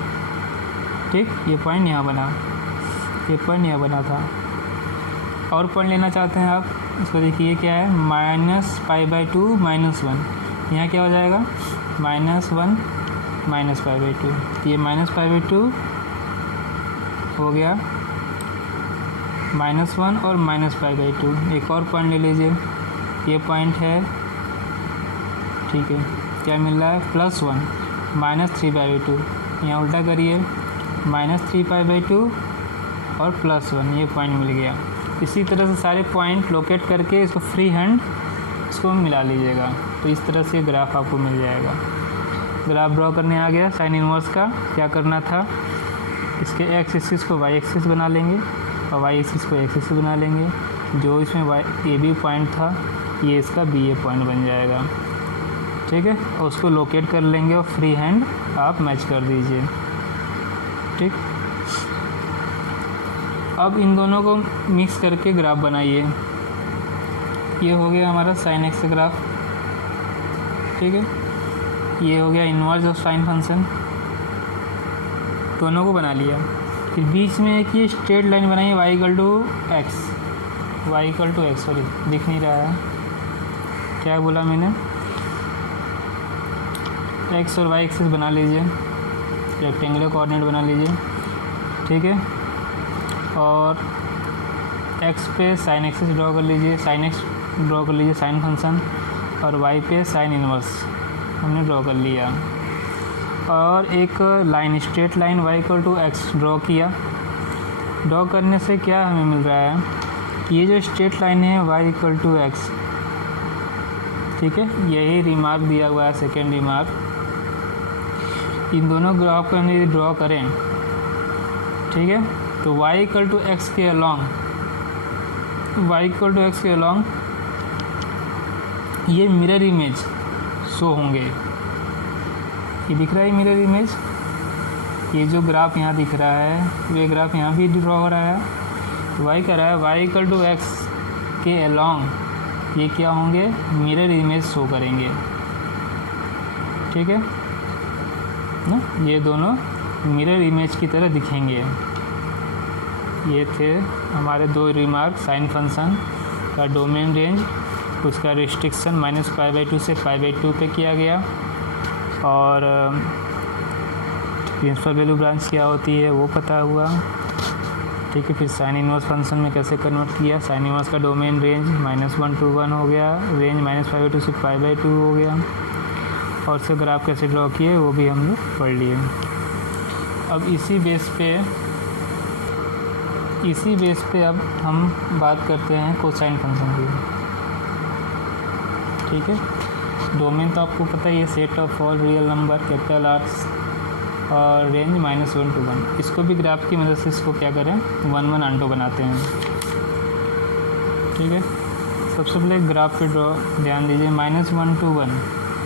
ठीक। ये पॉइंट यहाँ बना, ये पॉइंट यहाँ बना था। और पॉइंट लेना चाहते हैं आप, इसको देखिए क्या है -π/2 -1, यहाँ क्या हो जाएगा -1 -π/2, ये -π/2 हो गया -1 और -π/2। एक और पॉइंट ले लीजिए, ये पॉइंट है, ठीक है, क्या मिल रहा है +1 -3/2, यहाँ उल्टा करिए -3π/2 और +1, ये पॉइंट मिल गया। इसी तरह से सारे पॉइंट लोकेट करके इसको फ्री हैंड इसको मिला लीजिएगा, तो इस तरह से ग्राफ आपको मिल जाएगा। ग्राफ ड्रॉ करने आ गया साइन इन्वर्स का, क्या करना था, इसके एक्स एक्सिस को वाई एक्सिस बना लेंगे और वाई एक्सिस को एक्स एक्सिस बना लेंगे। जो इसमें वाई ए बी पॉइंट था ये इसका बी ए पॉइंट बन जाएगा, ठीक है, और उसको लोकेट कर लेंगे और फ्री हैंड आप मैच कर दीजिए, ठीक। अब इन दोनों को मिक्स करके ग्राफ बनाइए। ये हो गया हमारा साइन एक्स ग्राफ, ठीक है, ये हो गया इन्वर्स ऑफ साइन फंक्शन, दोनों को बना लिया। फिर बीच में एक ये स्ट्रेट लाइन बनाइए y = x, y = x, sorry दिख नहीं रहा है, क्या बोला मैंने, x और y एक्सिस बना लीजिए, रेक्टेंगुलर कोऑर्डिनेट बना लीजिए, ठीक है। और x पे साइन एक्सिस ड्रॉ कर लीजिए, साइन एक्स ड्रॉ कर लीजिए साइन फंक्शन, और y पे साइन इन्वर्स हमने ड्रॉ कर लिया। और एक line straight line y = x draw किया। ड्रॉ करने से क्या हमें मिल रहा है, ये जो स्ट्रेट लाइन है y = x, ठीक है, यही रिमार्क दिया हुआ है, सेकेंड रिमार्क। इन दोनों ग्राफ को हम यदि ड्रॉ करें, ठीक है, तो y = x के अलॉन्ग, y = x के अलॉन्ग ये मिरर इमेज शो होंगे। ये दिख रहा है मिरर इमेज, ये जो ग्राफ यहाँ दिख रहा है ये ग्राफ यहाँ भी ड्रॉ हो रहा है, y कर रहा है y = x के अलॉन्ग ये क्या होंगे, मिरर इमेज शो करेंगे, ठीक है ना, ये दोनों मिरर इमेज की तरह दिखेंगे। ये थे हमारे दो रिमार्क, साइन फंक्शन का डोमेन रेंज, उसका रिस्ट्रिक्शन -π/2 से π/2 पे किया गया, और प्रिंसिपल वैल्यू ब्रांच क्या होती है वो पता हुआ, ठीक है। फिर साइन इन्वर्स फंक्शन में कैसे कन्वर्ट किया, साइन इन्वर्स का डोमेन रेंज -1 to 1 हो गया, रेंज -π/2 से π/2 हो गया, और उसका ग्राफ कैसे ड्रॉ किए वो भी हम लोग पढ़ लिए। अब इसी बेस पे अब हम बात करते हैं कोसाइन फंक्शन की। ठीक है, डोमेन तो आपको पता ही है, set of all real number capital R's और रेंज -1 to 1। इसको भी ग्राफ की मदद से इसको क्या करें 1-1 आंटो बनाते हैं। ठीक है, सबसे पहले ग्राफ पे ड्रॉ ध्यान दीजिए, -1 to 1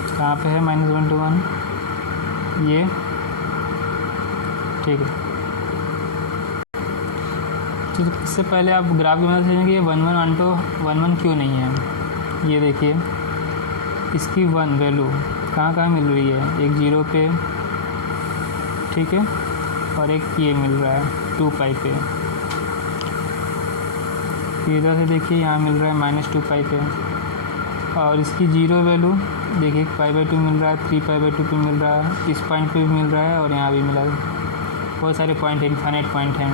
कहाँ पे है, -1 to 1 ये। ठीक है, तो इससे पहले आप ग्राफ की मदद से कि ये 1-1 आंटो 1-1 क्यों नहीं है। ये देखिए इसकी 1 वैल्यू कहाँ मिल रही है, एक 0 पे, ठीक है, और एक ये मिल रहा है 2 पाई पे। इधर से देखिए यहाँ मिल रहा है -2 पाई पे, और इसकी 0 वैल्यू देखिए π/2 मिल रहा है, 3π/2 पे मिल रहा है, इस पॉइंट पे भी मिल रहा है और यहाँ भी मिला है। बहुत सारे पॉइंट है, इनफाइनाइट पॉइंट हैं।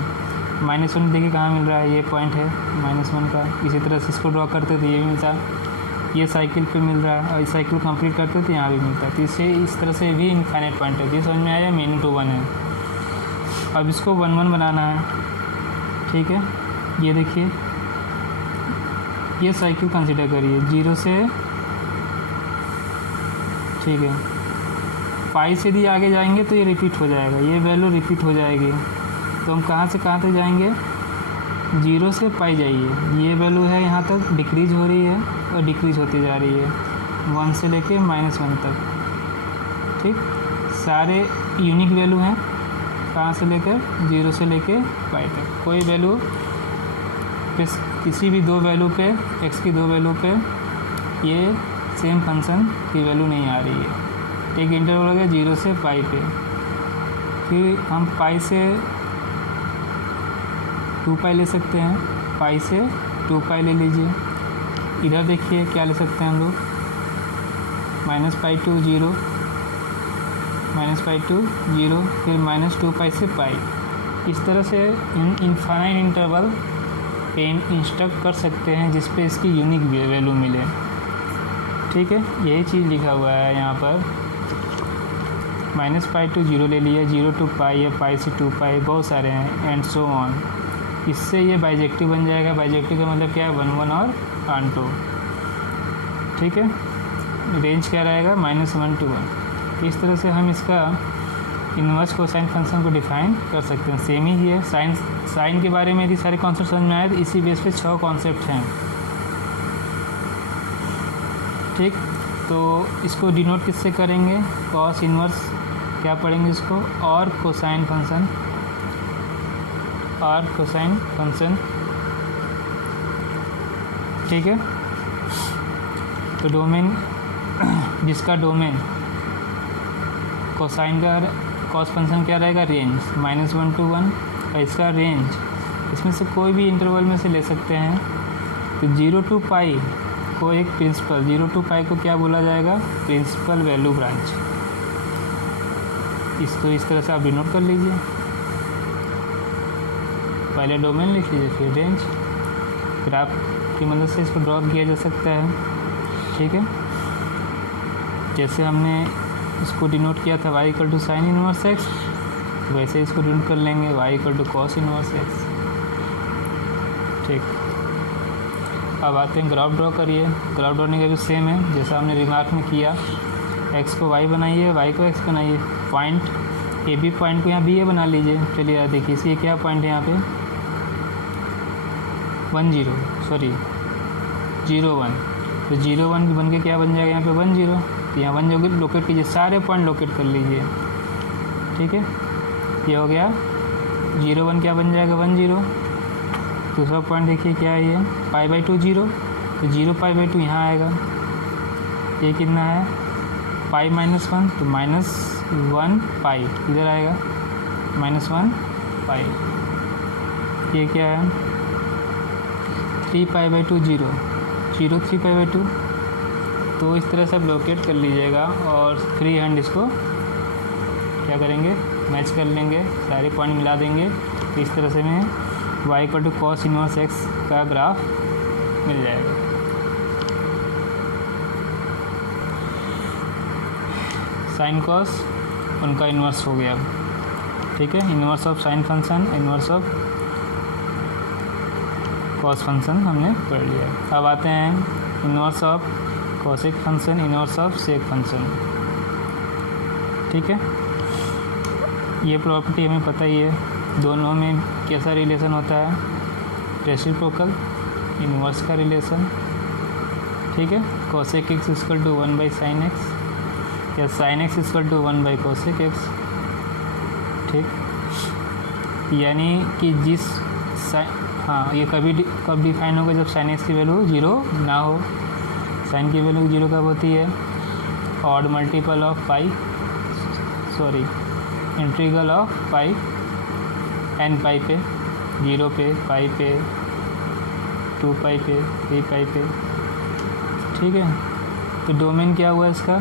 -1 देखिए कहाँ मिल रहा है, ये पॉइंट है -1 का। इसी तरह से इसको ड्रॉ करते तो ये भी मिलता, ये साइकिल पे मिल रहा है, और इस साइकिल कंप्लीट करते तो यहाँ भी मिलता है। तो इससे इस तरह से भी इनफाइनाइट पॉइंट है। ये समझ में आया, मीनिंग टू 1 है। अब इसको 1-1 बनाना है। ठीक है, ये देखिए ये साइकिल कंसिडर करिए 0 से, ठीक है, पाई से यदि आगे जाएंगे तो ये रिपीट हो जाएगा, ये वैल्यू रिपीट हो जाएगी। तो हम कहाँ से कहाँ तक जाएंगे, 0 से पाई जाइए, ये वैल्यू है यहाँ तक डिक्रीज हो रही है और डिक्रीज होती जा रही है 1 से लेके -1 तक। ठीक, सारे यूनिक वैल्यू हैं, कहाँ से लेकर 0 से लेके पाई तक। कोई वैल्यू किसी भी 2 वैल्यू पे, x की 2 वैल्यू पे ये सेम फंक्शन की वैल्यू नहीं आ रही है। एक इंटरवल हो गया 0 से पाई पे, फिर हम पाई से 2 पाई ले सकते हैं, पाई से 2 पाई ले लीजिए। इधर देखिए क्या ले सकते हैं हम लोग, -π to 0, -π to 0, फिर -2 पाई से पाई। इस तरह से इनफाइनाइट इंटरवल पे इंस्ट्रक्ट कर सकते हैं जिस पे इसकी यूनिक वैल्यू मिले। ठीक है, यही चीज़ लिखा हुआ है यहाँ पर। -π to 0 ले लिया, 0 to पाई है, पाई से 2 पाई, बहुत सारे हैं एंड सो ऑन। इससे ये बाइजेक्टिव बन जाएगा। बाइजेक्टिव का मतलब क्या है, 1-1 और आंटो। ठीक है, रेंज क्या रहेगा, -1 to 1। इस तरह से हम इसका इन्वर्स कोसाइन फंक्शन को डिफाइन कर सकते हैं। सेम ही है, साइन के बारे में यदि सारे कॉन्सेप्ट समझ में आए तो इसी बेस पे 6 कॉन्सेप्ट हैं। ठीक, तो इसको डिनोट किससे करेंगे, कॉस इन्वर्स क्या पढ़ेंगे इसको, और कोसाइन फंक्शन, और कोसाइन फंक्शन। ठीक है, तो डोमेन, जिसका डोमेन कोसाइन का कॉस फंक्शन क्या रहेगा, रेंज -1 to 1, और इसका रेंज इसमें से कोई भी इंटरवल में से ले सकते हैं। तो 0 to पाई को एक प्रिंसिपल, 0 to पाई को क्या बोला जाएगा, प्रिंसिपल वैल्यू ब्रांच। इसको इस तरह से आप डिनोट कर लीजिए, पहले डोमेन लिख लीजिए फिर रेंज। ग्राफ की मदद से इसको ड्रॉ किया जा सकता है। ठीक है, जैसे हमने इसको डिनोट किया था y = sin इनवर्स x, वैसे इसको डिनोट कर लेंगे y = cos इनवर्स x। ठीक, अब आते हैं ग्राफ ड्रॉ करिए। ग्राफ ड्रॉ का भी सेम है जैसा हमने रिमार्क में किया, x को y बनाइए, y को x बनाइए। पॉइंट ए बी पॉइंट को यहाँ बी ए बना लीजिए। चलिए यार देखिए, इसी क्या पॉइंट है यहाँ पे 0-1, तो 0-1 बन के क्या बन जाएगा यहाँ पे 1-0। तो यहाँ 1 जो लोकेट कीजिए, सारे पॉइंट लोकेट कर लीजिए। ठीक है, ये हो गया 0-1, क्या बन जाएगा 1-0। दूसरा पॉइंट देखिए क्या है, ये π/2 0, तो 0π/2 यहाँ आएगा। ये कितना है π-1, तो -1 पाई इधर आएगा, -1 पाई। ये क्या है 3π/2 0, 3π/2। तो इस तरह से आप लोकेट कर लीजिएगा और फ्री हैंड इसको क्या करेंगे, मैच कर लेंगे, सारे पॉइंट मिला देंगे। इस तरह से में y = cos इनवर्स x का ग्राफ मिल जाएगा। साइन कॉस उनका इन्वर्स हो गया। ठीक है। Inverse of sine function, inverse of cos function हमने पढ़ लिया। अब आते हैं inverse of cosec function, inverse of sec function. ठीक है, ये प्रॉपर्टी हमें पता ही है, दोनों में कैसा रिलेशन होता है, रेसिप्रोकल इन्वर्स का रिलेशन। ठीक है, cosec x equal to 1 by sine x या sine x equal to 1 by cosec x. ठीक, यानी कि जिस हाँ, ये कब डिफाइन होगा, जब साइन एक्स की वैल्यू 0 ना हो। साइन की वैल्यू 0 कब होती है, odd multiple of pi, sorry integral of pi n pi पे, 0 पे, पाई पे, 2 पाई पे, 3 पाई पे। ठीक है, तो डोमेन क्या हुआ इसका,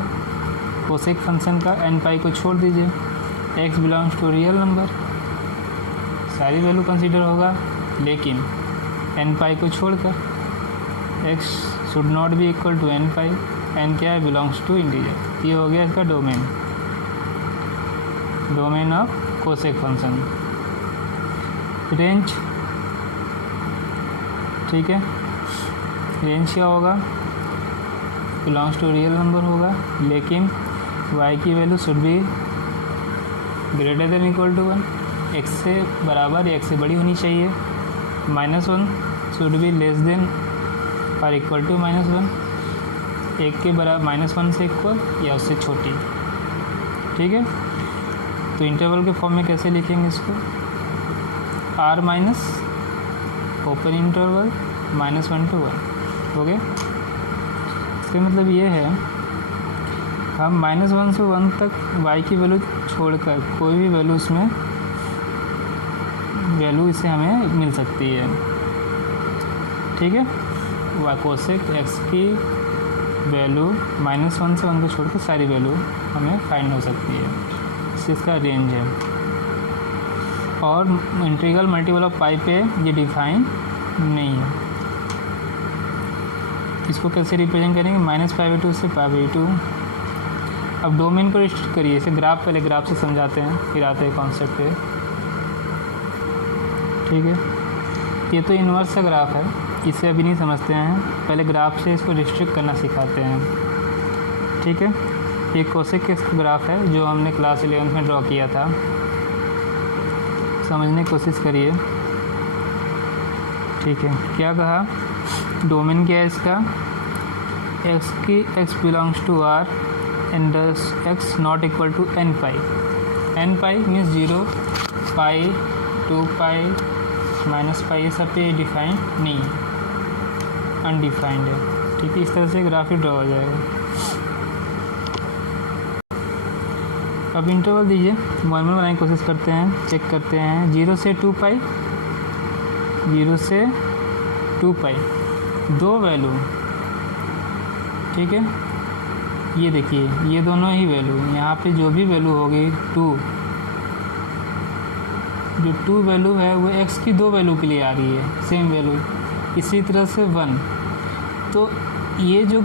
कोसेक फंक्शन का, एन पाई को छोड़ दीजिए, x belongs to real number, सारी वैल्यू कंसीडर होगा, लेकिन एन पाई को छोड़कर x should not be equal to n pi, n क्या है, बिलोंग्स टू इंटीजर। ये हो गया इसका domain, domain of cosec function. Range, ठीक है, रेंज क्या होगा, बिलोंग्स टू रियल नंबर होगा, लेकिन y की value should be greater than equal to 1, x से बराबर या x से बड़ी होनी चाहिए, -1 शुड बी लेस देन और इक्वल टू -1, 1 के बराबर -1 से इक्वल या उससे छोटी। ठीक है, तो इंटरवल के फॉर्म में कैसे लिखेंगे इसको, r minus open interval -1 to 1 हो गया। इसका मतलब ये है, हम -1 से 1 तक y की वैल्यू छोड़कर कोई भी वैल्यू उसमें वैल्यू इसे हमें मिल सकती है। ठीक है, y कोसेक x की वैल्यू -1 से 1 को छोड़कर सारी वैल्यू हमें फाइंड हो सकती है, इसका रेंज है। और इंटीग्रल मल्टीपल ऑफ पाई पे ये डिफाइन नहीं है। इसको कैसे रिप्रेजेंट करेंगे, -π/2 से π/2। अब डोमेन को रिस्ट्रिक्ट करिए, इसे ग्राफ, पहले ग्राफ से समझाते हैं फिर आते हैं कॉन्सेप्ट पे। ठीक है, ये तो इन्वर्स का ग्राफ है, इसे अभी नहीं समझते हैं, पहले ग्राफ से इसको रिस्ट्रिक्ट करना सिखाते हैं। ठीक है, ये कोसेक का ग्राफ है जो हमने क्लास 11 में ड्रॉ किया था, समझने की कोशिश करिए। ठीक है, क्या कहा, डोमेन क्या है इसका, x belongs to r and x not equal to n pi. n pi means 0, pi, 2 pi, -pi, ये सब पे डिफाइन नहीं है, अनडिफाइंड है। ठीक है, इस तरह से ग्राफ ड्रॉ हो जाएगा। अब इंटरवल दीजिए, नॉर्मल बनाने की कोशिश करते हैं, चेक करते हैं, 0 से 2 पाई, 0 से 2 पाई, दो वैल्यू। ठीक है, ये देखिए, ये दोनों ही वैल्यू, यहाँ पे जो भी वैल्यू होगी 2, जो 2 वैल्यू है वो x की 2 वैल्यू के लिए आ रही है, सेम वैल्यू। इसी तरह से 1, तो ये जो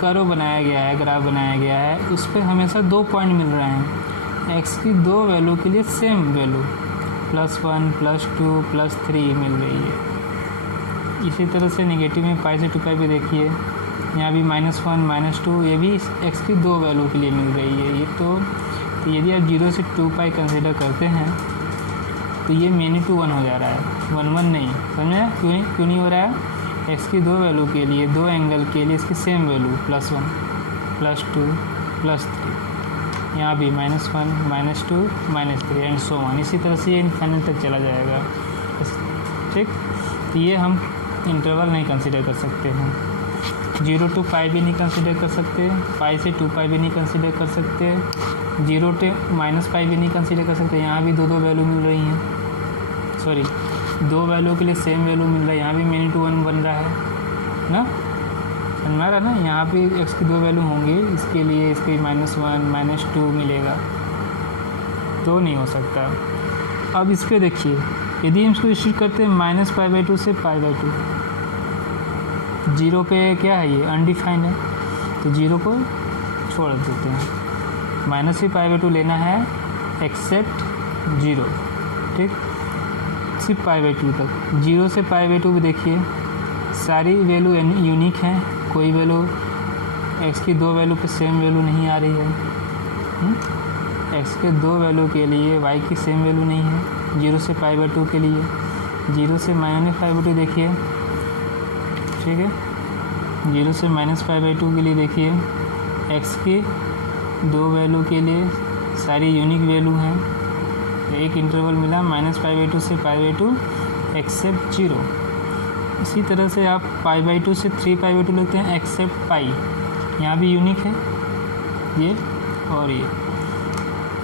कर्व बनाया गया है, ग्राफ बनाया गया है, उस पर हमेशा 2 पॉइंट मिल रहे हैं, x की 2 वैल्यू के लिए सेम वैल्यू, +1, +2, +3 मिल रही है। इसी तरह से नेगेटिव में पाई से 2 पाई पे देखिए, यहाँ भी -1, -2, ये भी x की 2 वैल्यू के लिए मिल रही है। ये तो यदि आप 0 से 2 पाई कंसिडर करते हैं तो ये मेनी टू 1 हो जा रहा है, 1 1 नहीं, समझे क्यों नहीं हो रहा है, x की 2 वैल्यू के लिए, 2 एंगल के लिए इसकी सेम वैल्यू, +1, +2, +3, यहाँ भी -1, -2, -3 एंड सो ऑन। इसी तरह से ये इनफाइनाइट तक चला जाएगा। ठीक, तो ये हम इंटरवल नहीं कंसिडर कर सकते हैं, 0 to पाई भी नहीं कंसिडर कर सकते, पाई से 2 पाई भी नहीं कंसिडर कर सकते, 0 to -पाई भी नहीं कंसिडर कर सकते। यहाँ भी 2 वैल्यू मिल रही हैं, सॉरी 2 वैल्यू के लिए सेम वैल्यू मिल रहा है, यहाँ भी मेनी टू 1 बन रहा है ना, समझ में आ रहा है ना, यहाँ भी x की 2 वैल्यू होंगी, इसके लिए इसके -1, -2 मिलेगा, तो नहीं हो सकता। अब इस पर देखिए, यदि हम इसको रिस्ट्रिक्ट करते हैं -π/2 से π/2, 0 पे क्या है, ये अनडिफाइंड है, तो 0 को छोड़ देते हैं। -π/2 लेना है एक्सेप्ट 0, ठीक, सिर्फ π/2 तक। 0 से π/2 भी देखिए सारी वैल्यू यूनिक हैं, कोई वैल्यू x की 2 वैल्यू पे सेम वैल्यू नहीं आ रही है। x के 2 वैल्यू के लिए y की सेम वैल्यू नहीं है। 0 से π/2 के लिए, 0 से -π/2 देखिए, ठीक है, 0 से -π/2 के लिए देखिए x की 2 वैल्यू के लिए सारी यूनिक वैल्यू हैं। तो एक इंटरवल मिला -π/2 से π/2 एक्सेप्ट 0। इसी तरह से आप π/2 से 3π/2 लेते हैं एक्सेप्ट पाई, यहाँ भी यूनिक है ये और ये।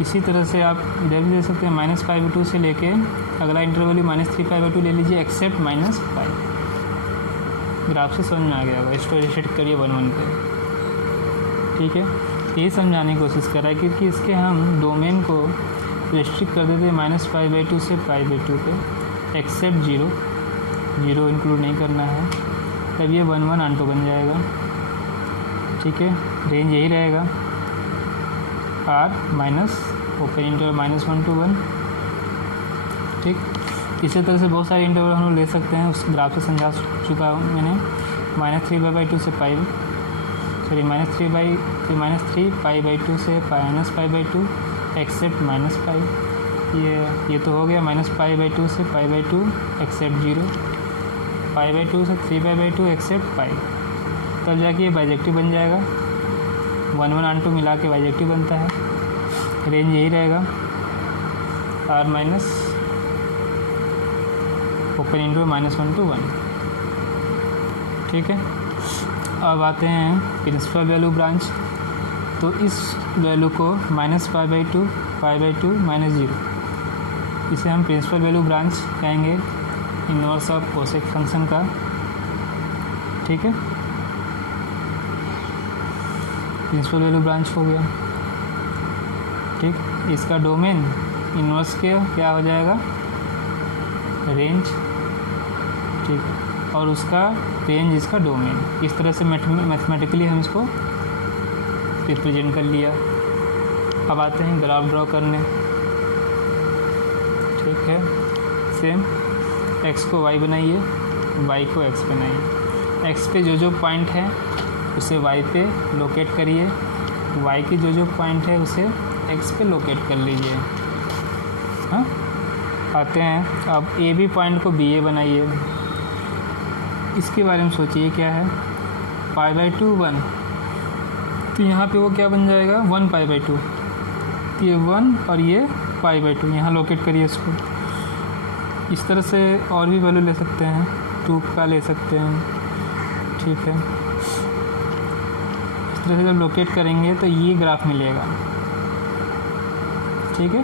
इसी तरह से आप इधर भी ले सकते हैं, -π/2 से लेके अगला इंटरवल -3π/2 ले लीजिए एक्सेप्ट -π। ग्राफ से समझ में आ गया होगा, इसको रिसेट करिए 1 पे, ठीक है। यही समझाने की कोशिश कर रहा है क्योंकि इसके हम डोमेन को रेस्ट्रिक्ट कर देते -π/2 से π/2 पे एक्सेप्ट 0 इंक्लूड नहीं करना है, तब ये 1 1 ऑन्टो बन जाएगा, ठीक है। रेंज यही रहेगा r minus open interval -1 to 1, ठीक। इसी तरह से बहुत सारे इंटरवल हम लोग ले सकते हैं, उस ग्राफ से समझा चुका हूँ मैंने। -3π/2 से -3π/2 से -π/2 एक्सेप्ट -π। ये तो हो गया -π/2 से π/2 एक्सेप्ट 0, π/2 से 3π/2 एक्सेप्ट π। तब जाके ये बाइजेक्टिव बन जाएगा, 1 1 ऑन्टो मिला के बाइजेक्टिव बनता है। रेंज यही रहेगा r minus open into -1 to 1, ठीक है। अब आते हैं प्रिंसिपल वैल्यू ब्रांच। तो इस वैल्यू को -π/2 π/2 -0, इसे हम प्रिंसिपल वैल्यू ब्रांच कहेंगे इनवर्स ऑफ कोसेक फंक्शन का, ठीक है। प्रिंसिपल वैल्यू ब्रांच हो गया, ठीक। इसका डोमेन इनवर्स के क्या हो जाएगा, रेंज, ठीक, और उसका रेंज इसका डोमेन। इस तरह से मैथमेटिकली हम इसको रिप्रेजेंट कर लिया। अब आते हैं ग्राफ ड्रॉ करने, ठीक है। सेम x को y बनाइए, y को x बनाइए। x पे जो पॉइंट है उसे y पे लोकेट करिए, y की जो पॉइंट है उसे x पे लोकेट कर लीजिए। हाँ, आते हैं अब ए बी पॉइंट को बी ए बनाइए। इसके बारे में सोचिए क्या है, π/2 1, तो यहाँ पे वो क्या बन जाएगा 1π/2, तो ये 1 और ये π/2 यहाँ लोकेट करिए इसको। इस तरह से और भी वैल्यू ले सकते हैं, 2 का ले सकते हैं, ठीक है। इस तरह से जब लोकेट करेंगे तो ये ग्राफ मिलेगा, ठीक है।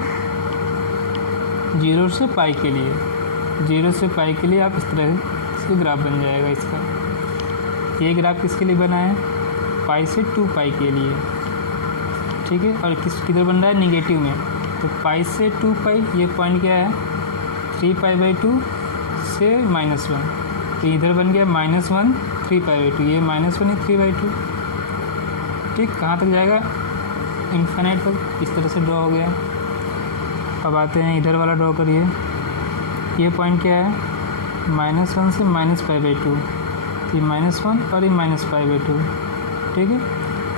0 से π के लिए, 0 से π के लिए आप इस तरह से ग्राफ बन जाएगा इसका। ये ग्राफ किसके लिए बना है, π से 2π के लिए, ठीक है। और किधर बन रहा है, निगेटिव में, तो π से 2π ये पॉइंट क्या है 3π/2 से -1, तो इधर बन गया -1 3π/2, ये -1 है 3/2, ठीक। कहाँ तक जाएगा, इन्फिनिट तक। इस तरह से ड्रॉ हो गया। अब आते हैं इधर वाला ड्रॉ करिए। ये पॉइंट क्या है, -1 से -π/2, ये -1 और ये -π/2, ठीक है।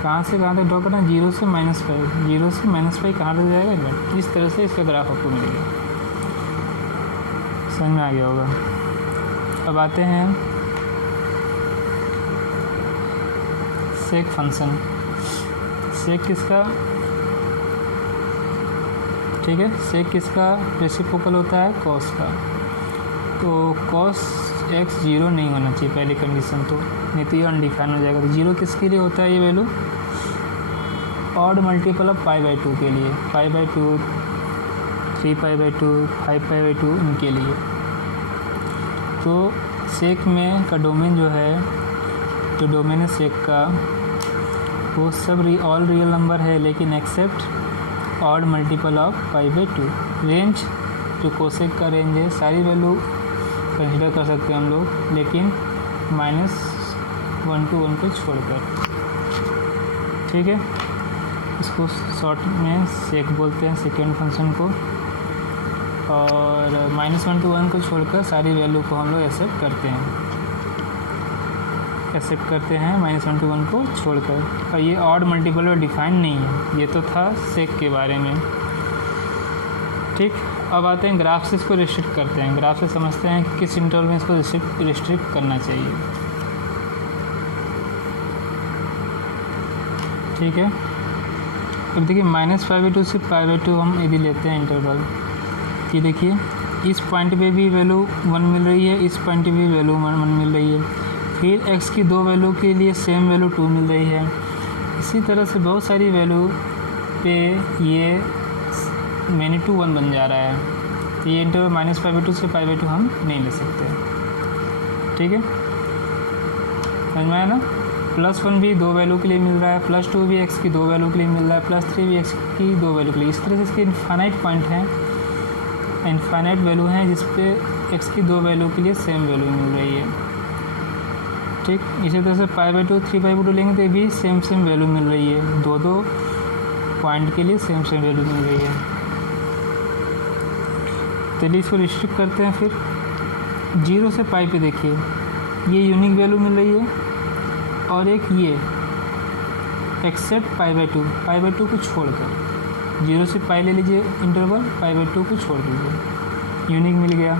कहाँ से कहाँ तक ड्रॉ करना, 0 से -π, 0 से -π कहाँ तक जाएगा, इधर। इस तरह से इसका ग्राफ आपको मिलेगा, समझ में आ गया होगा। अब आते हैं सेक फंक्शन। सेक किसका, ठीक है, सेक किसका रेसिप्रोकल होता है, कॉस का। तो कॉस x 0 नहीं होना चाहिए पहली कंडीशन, तो नहीं तो ये अनडिफाइन हो जाएगा। तो 0 किसके लिए होता है ये वैल्यू, ऑड मल्टीपल ऑफ π/2 के लिए, π/2 3π/2 5π/2 इनके लिए। तो सेक में का डोमेन जो है, जो डोमेन है सेक का, वो सब ऑल रियल नंबर है लेकिन except odd multiple of π/2। Range जो कोसेक का रेंज है, सारी वैल्यू कंसिडर कर सकते हैं हम लोग, लेकिन -1 to 1 को छोड़कर, ठीक है। इसको शॉर्ट में सेक बोलते हैं, सेकेंड फंक्शन को। और -1 to 1 को छोड़कर सारी वैल्यू को हम लोग एक्सेप्ट करते हैं -1 to 1 को छोड़कर। और ये ऑड मल्टीपल और डिफाइन नहीं है, ये तो था सेक के बारे में। ठीक, अब आते हैं ग्राफ से इसको रिस्ट्रिक्ट करते हैं। ग्राफ से समझते हैं कि किस इंटरवल में इसको रिस्ट्रिक्ट करना चाहिए। ठीक है, अब देखिए -π/2 से π/2 हम यदि लेते हैं इंटरवल, ये देखिए इस पॉइंट पे भी वैल्यू 1 मिल रही है, इस पॉइंट पे भी वैल्यू 1 मिल रही है, फिर x की 2 वैल्यू के लिए सेम वैल्यू 2 मिल रही है। इसी तरह से बहुत सारी वैल्यू पे ये मैनी टू 1 बन जा रहा है। तो ये इंटरवल -π/2 से π/2 हम नहीं ले सकते। ठीक है, समझ में आया ना। +1 भी 2 वैल्यू के लिए मिल रहा है, +2 भी x की 2 वैल्यू के लिए मिल रहा है, +3 भी x की 2 वैल्यू के लिए। इस तरह से इसके इनफाइनाइट पॉइंट हैं, इनफाइनाइट वैल्यू हैं जिस पे x की 2 वैल्यू के लिए सेम वैल्यू मिल रही है। ठीक, इसी तरह से π/2 3/2 लेंगे तो भी सेम वैल्यू मिल रही है, दो पॉइंट के लिए सेम वैल्यू मिल रही है। चलिए इसको रिस्ट्रिक्ट करते हैं। फिर 0 से π पे देखिए ये यूनिक वैल्यू मिल रही है, और एक ये एक्सेप्ट π/2 को छोड़कर 0 से π ले लीजिए इंटरवल, π/2 को छोड़ दीजिए, यूनिक मिल गया।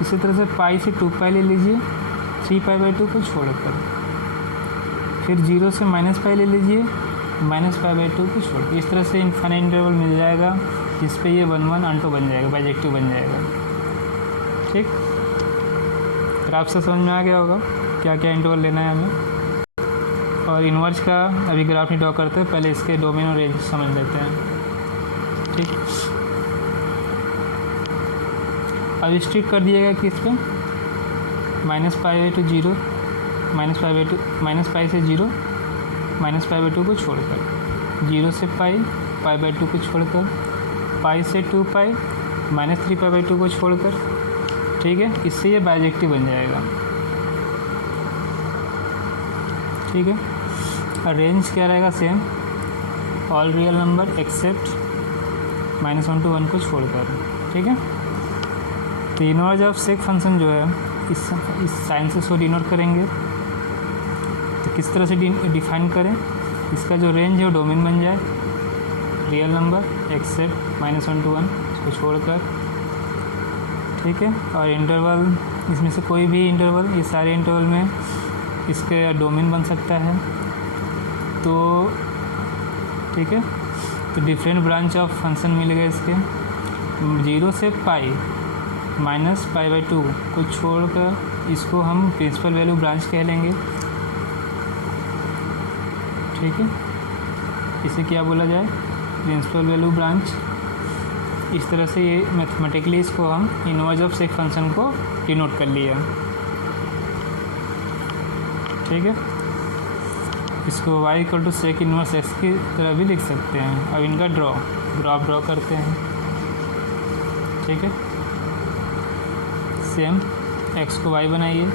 इसी तरह से π से 2π ले लीजिए 3π/2 को छोड़कर, फिर 0 से -π ले लीजिए -π/2 को छोड़कर। इस तरह से इनफाइनाइट इंटरवल मिल जाएगा जिस पे ये 1 ऑन्टो बन जाएगा, बाइजेक्टिव बन जाएगा। ठीक, फिर आपसे समझ में आ गया होगा क्या क्या इंटरवल लेना है हमें। और इनवर्स का अभी ग्राफ नहीं ड्रॉ करते, पहले इसके डोमेन और रेंज समझ लेते हैं। ठीक, अब स्ट्रिक्ट कर दिएगा कि इस पर -π/2 0, -π से 0 -π/2 को छोड़कर, 0 से π/2 को छोड़कर, π से 2π -3π/2 को छोड़कर। ठीक है, इससे ये बाइजेक्टिव बन जाएगा। ठीक है, और रेंज क्या रहेगा, same all real number except -1 to 1 को छोड़कर। ठीक है, तो इनवर्स ऑफ सेक फंक्शन जो है इस साइन से इसको डिनोट करेंगे। तो किस तरह से डिफाइन करें, इसका जो रेंज है वो डोमेन बन जाए, रियल नंबर एक्सेप्ट -1 to 1 इसको छोड़कर। ठीक है, और इंटरवल इसमें से कोई भी इंटरवल, ये सारे इंटरवल में इसके डोमेन बन सकता है। तो ठीक है, तो डिफरेंट ब्रांच ऑफ फंक्शन मिलेगा इसके। 0 से π -π/2 को छोड़कर इसको हम प्रिंसिपल वैल्यू ब्रांच कह लेंगे। ठीक है, इसे क्या बोला जाए, प्रिंसिपल वैल्यू ब्रांच। इस तरह से ये मैथमेटिकली इसको हम इनवर्स ऑफ सेक फंक्शन को डिनोट कर लिया। ठीक है, इसको y = सेक इनवर्स x की तरह भी लिख सकते हैं। अब इनका ग्राफ ड्रॉ करते हैं। ठीक है, सेम x को y बनाइए,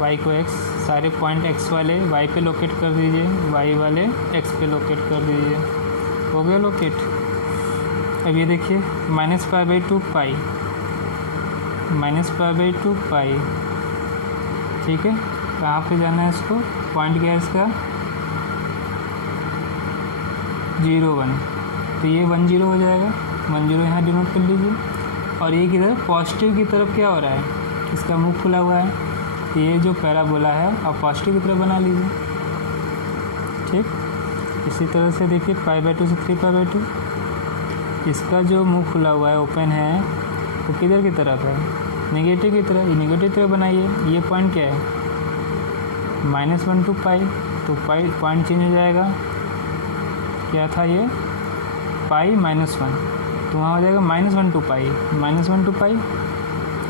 y को x, सारे पॉइंट x वाले y पे लोकेट कर दीजिए, y वाले x पे लोकेट कर दीजिए। हो गया लोकेट। अब ये देखिए -π/2 π, -π/2 π। ठीक है, कहाँ पे जाना है इसको, पॉइंट क्या है इसका 0 1, तो ये 1 0 हो जाएगा, 1 0 यहाँ डिनोट कर लीजिए। और ये किधर पॉजिटिव की तरफ क्या हो रहा है, इसका मुंह खुला हुआ है, ये जो पैराबोला है आप पॉजिटिव की तरफ बना लीजिए। ठीक, इसी तरह से देखिए π/2 से 3π/2, इसका जो मुंह खुला हुआ है, ओपन है, वो किधर की तरफ है, नेगेटिव की तरफ। ये नेगेटिव तरफ बनाइए। ये पॉइंट क्या है -1 to π, तो पॉइंट चेंज हो जाएगा, क्या था ये π -1, तो वहाँ हो जाएगा -1 to π, -1 to π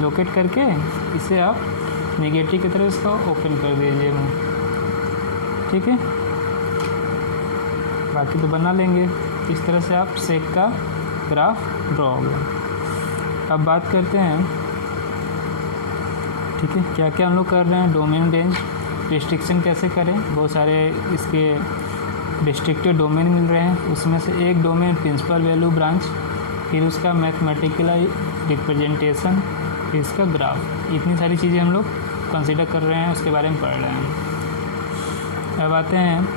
लोकेट करके इसे आप नेगेटिव की तरफ इसका ओपन कर दीजिए। ठीक है, बाकी तो बना लेंगे। इस तरह से आप सेक का ग्राफ ड्रॉ होगा। अब बात करते हैं, ठीक है, क्या क्या हम लोग कर रहे हैं, डोमेन रेंज रिस्ट्रिक्शन कैसे करें। बहुत सारे इसके रिस्ट्रिक्टेड डोमेन मिल रहे हैं, उसमें से एक डोमेन प्रिंसिपल वैल्यू ब्रांच फिर उसका मैथमेटिकल रिप्रेजेंटेशन, फिर इसका ग्राफ। इतनी सारी चीज़ें हम लोग कंसिडर कर रहे हैं, उसके बारे में पढ़ रहे हैं। अब आते हैं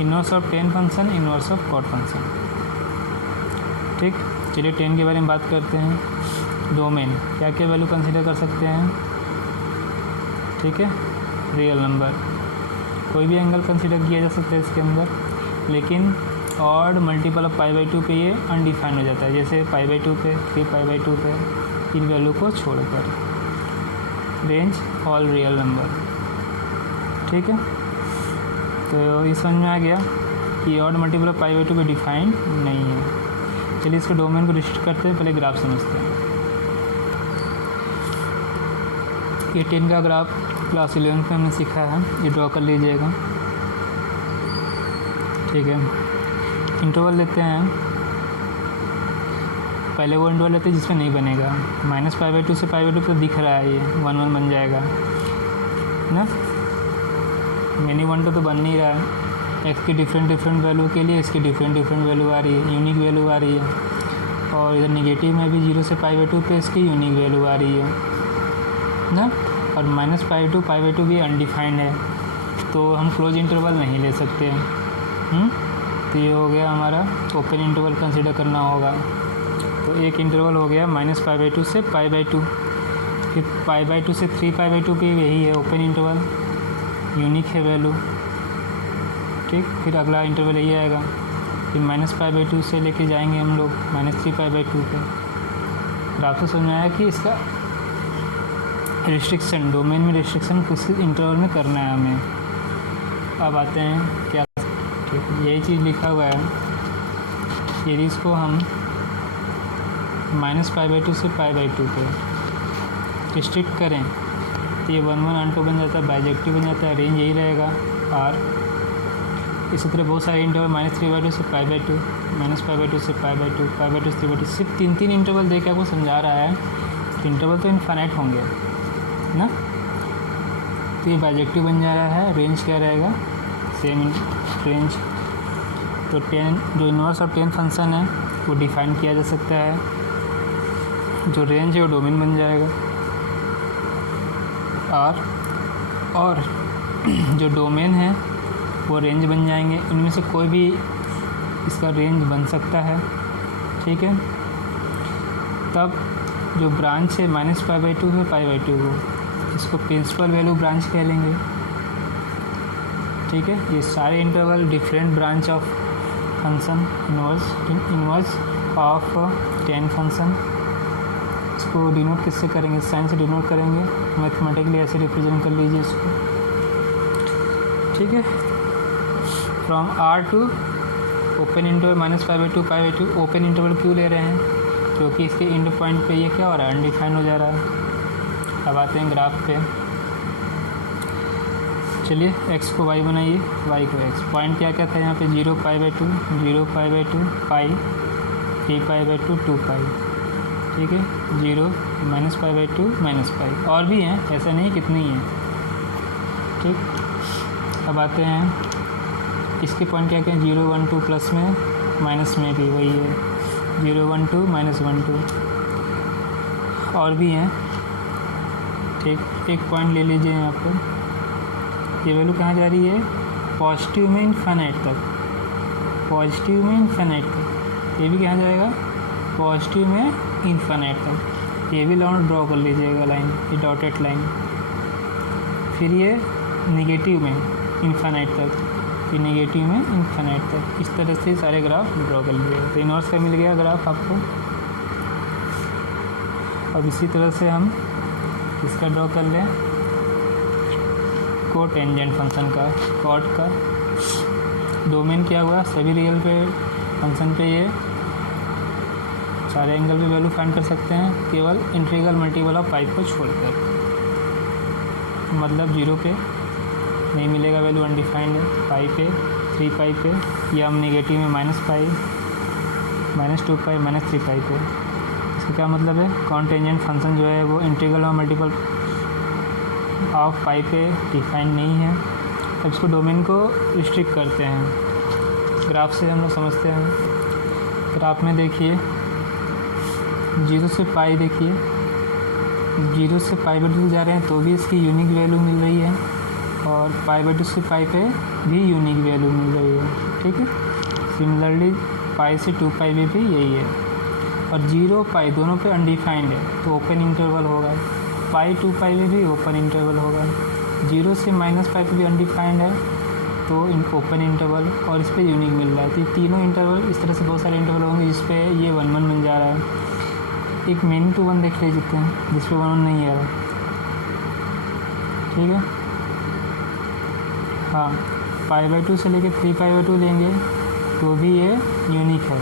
inverse of tan function, inverse of cot function. ठीक, चलिए 10 के बारे में बात करते हैं। डोमेन क्या क्या वैल्यू कंसिडर कर सकते हैं? ठीक है, रियल नंबर, कोई भी एंगल कंसिडर किया जा सकता है इसके अंदर, लेकिन ऑड मल्टीपल ऑफ π/2 पे ये अनडिफाइंड हो जाता है, जैसे π/2 पे, फिर π/2 पे, इन वैल्यू को छोड़कर। Range all real number. ठीक है, तो ये समझ में आ गया कि ऑड मल्टीपल ऑफ π/2 पे डिफाइंड नहीं है। चलिए इसको डोमेन को रिस्ट्रिक्ट करते हैं, पहले ग्राफ समझते हैं। ये 10 का ग्राफ क्लास 11 में हमने सीखा है, ये ड्रॉ कर लीजिएगा। ठीक है, इंटरवल लेते हैं, पहले वो इंटरवल लेते हैं जिसमें नहीं बनेगा। -π/2 से π/2 तो दिख रहा है, ये 1 1 बन जाएगा ना, मिनी 1 तो बन नहीं रहा है। एक्स की डिफरेंट वैल्यू के लिए इसकी डिफरेंट वैल्यू आ रही है, यूनिक वैल्यू आ रही है। और इधर निगेटिव में भी 0 से π/2 पे इसकी यूनिक वैल्यू आ रही है ना। और -π/2 भी अनडिफाइंड है, तो हम क्लोज इंटरवल नहीं ले सकते। तो ये हो गया हमारा ओपन इंटरवल कंसिडर करना होगा। तो एक इंटरवल हो गया -π/2 से π/2, फिर π/2 से 3π/2 भी यही है ओपन इंटरवल, यूनिक है वैल्यू। ठीक, फिर अगला इंटरवल यही आएगा, फिर -π/2 से लेके जाएंगे हम लोग -3π/2 पे। ग्राफ से समझ आया कि इसका रिस्ट्रिक्शन, डोमेन में रिस्ट्रिक्शन किस इंटरवल में करना है हमें। अब आते हैं क्या, ठीक, यही चीज़ लिखा हुआ है। यदि इसको हम -π/2 से π/2 पे रिस्ट्रिक्ट करें तो ये 1 1 ऑन 2 बन जाता है, बाइजेक्टिव बन जाता है, रेंज यही रहेगा। और इसी तरह बहुत सारे इंटरवल -3/2 से π/2, -π/2 से π/2, π/2 से 3/2, सिर्फ 3 इंटरवल देके आपको समझा रहा है। तो इंटरवल तो इनफाइनाइट होंगे ना, तो ये बाइजेक्टिव बन जा रहा है। रेंज क्या रहेगा? Same range. तो 10 जो इनवर्स ऑफ 10 फंक्शन है वो डिफाइन किया जा सकता है, जो रेंज है वो डोमेन बन जाएगा। और जो डोमेन है वो रेंज बन जाएंगे, उनमें से कोई भी इसका रेंज बन सकता है। ठीक है, तब जो ब्रांच है -π/2 है π/2 को, इसको प्रिंसिपल वैल्यू ब्रांच कह लेंगे। ठीक है, ये सारे interval different branch of function, inverse of 10 function. इसको डिनोट किससे करेंगे? साइन से डिनोट करेंगे, मैथमेटिकली ऐसे रिप्रेजेंट कर लीजिए इसको। ठीक है, from R to open interval -π/2 π/2। Open interval क्यों ले रहे हैं? क्योंकि इसके एंड पॉइंट पे ये क्या हो रहा है? अनडिफाइंड हो जा रहा है। अब आते हैं ग्राफ पे। चलिए x को y बनाइए, y को x। पॉइंट क्या क्या था यहाँ पे? 0 π/2, 0 π/2, पाई, 3π/2, 2π। ठीक है, 0 -π/2 -π। और भी हैं, ऐसा नहीं कितनी हैं। ठीक, अब आते हैं इसके पॉइंट क्या क्या? 0 1 2 प्लस में, माइनस में भी वही है, 0 1 2 -1 2। और भी हैं। ठीक, एक पॉइंट ले लीजिए यहाँ पर, ये वैल्यू कहाँ जा रही है? पॉजिटिव में इनफाइनाइट तक, पॉजिटिव में इनफाइनाइट तक। ये भी कहाँ जाएगा? पॉजिटिव में इनफाइनाइट तक। ये भी लाइन ड्रॉ कर लीजिएगा, लाइन, ये डॉटेड लाइन। फिर ये निगेटिव में इनफाइनाइट तक, फिर निगेटिव में इनफाइनाइट तक। इस तरह से सारे ग्राफ ड्रॉ कर लीजिएगा। तो इनवर्स का मिल गया ग्राफ आपको। अब इसी तरह से हम इसका ड्रॉ कर लें, कोटेंजेंट फंक्शन का, कॉट का। डोमेन क्या हुआ? सभी रियल पे फंक्शन पे ये सारे एंगल पे वैल्यू फाइंड कर सकते हैं, केवल इंटीग्रल मल्टीपल ऑफ पाई को छोड़कर। मतलब 0 पे नहीं मिलेगा वैल्यू, अनडिफाइंड है। पाई पे, 3π पे, या हम निगेटिव में -π, -2π, -3π पे। इसका क्या मतलब है? कॉन्टेंजेंट फंक्शन जो है वो इंटीग्रल और मल्टीपल ऑफ पाई पे डिफाइन नहीं है। अब इसको डोमेन को रिस्ट्रिक्ट करते हैं, ग्राफ से हम लोग समझते हैं। ग्राफ में देखिए 0 से पाई, देखिए 0 से पाई बाई 2 जा रहे हैं तो भी इसकी यूनिक वैल्यू मिल रही है, और पाई बाई 2 से पाई पे भी यूनिक वैल्यू मिल रही है। ठीक है, सिमिलरली पाई से 2 पाई में भी यही है, और 0 पाई दोनों पे अनडिफाइंड है तो ओपन इंटरवल होगा, पाई 2 पाई में भी ओपन इंटरवल होगा, 0 से माइनस पाई पे भी अनडिफाइंड है तो ओपन इंटरवल, और इस पर यूनिक मिल रहा है। तो ये तीनों इंटरवल, इस तरह से बहुत सारे इंटरवल होंगे जिस पे ये 1 1 बन जा रहा है। एक मेनी टू 1 देख लेते हैं जिस पे 1 1 नहीं आ रहा। ठीक है, हाँ, पाई बाई 2 से लेकर 3 पाई बाई 2 लेंगे तो भी ये यूनिक है।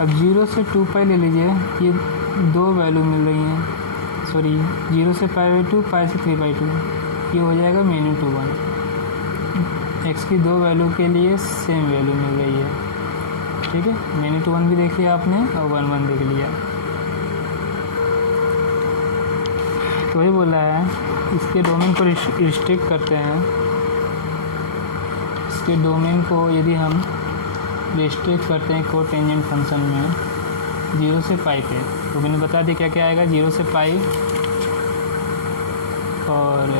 अब 0 से 2 पाई ले लीजिए, ये 2 वैल्यू मिल रही हैं, सॉरी 0 से पाई बाई 2, पाई से 3 बाई 2, ये हो जाएगा मेनी टू 1। एक्स की 2 वैल्यू के लिए सेम वैल्यू मिल रही है। ठीक है, मेनी टू 1 भी देख लिया आपने और 1 1 देख लिया। तो वही बोला है, इसके डोमेन को रिस्ट्रिक्ट करते हैं। इसके डोमेन को यदि हम रिस्ट्रिक्ट करते हैं कोटेंजेंट फंक्शन में 0 से पाई पे, तो मैंने बता दिया क्या क्या आएगा, 0 से पाई और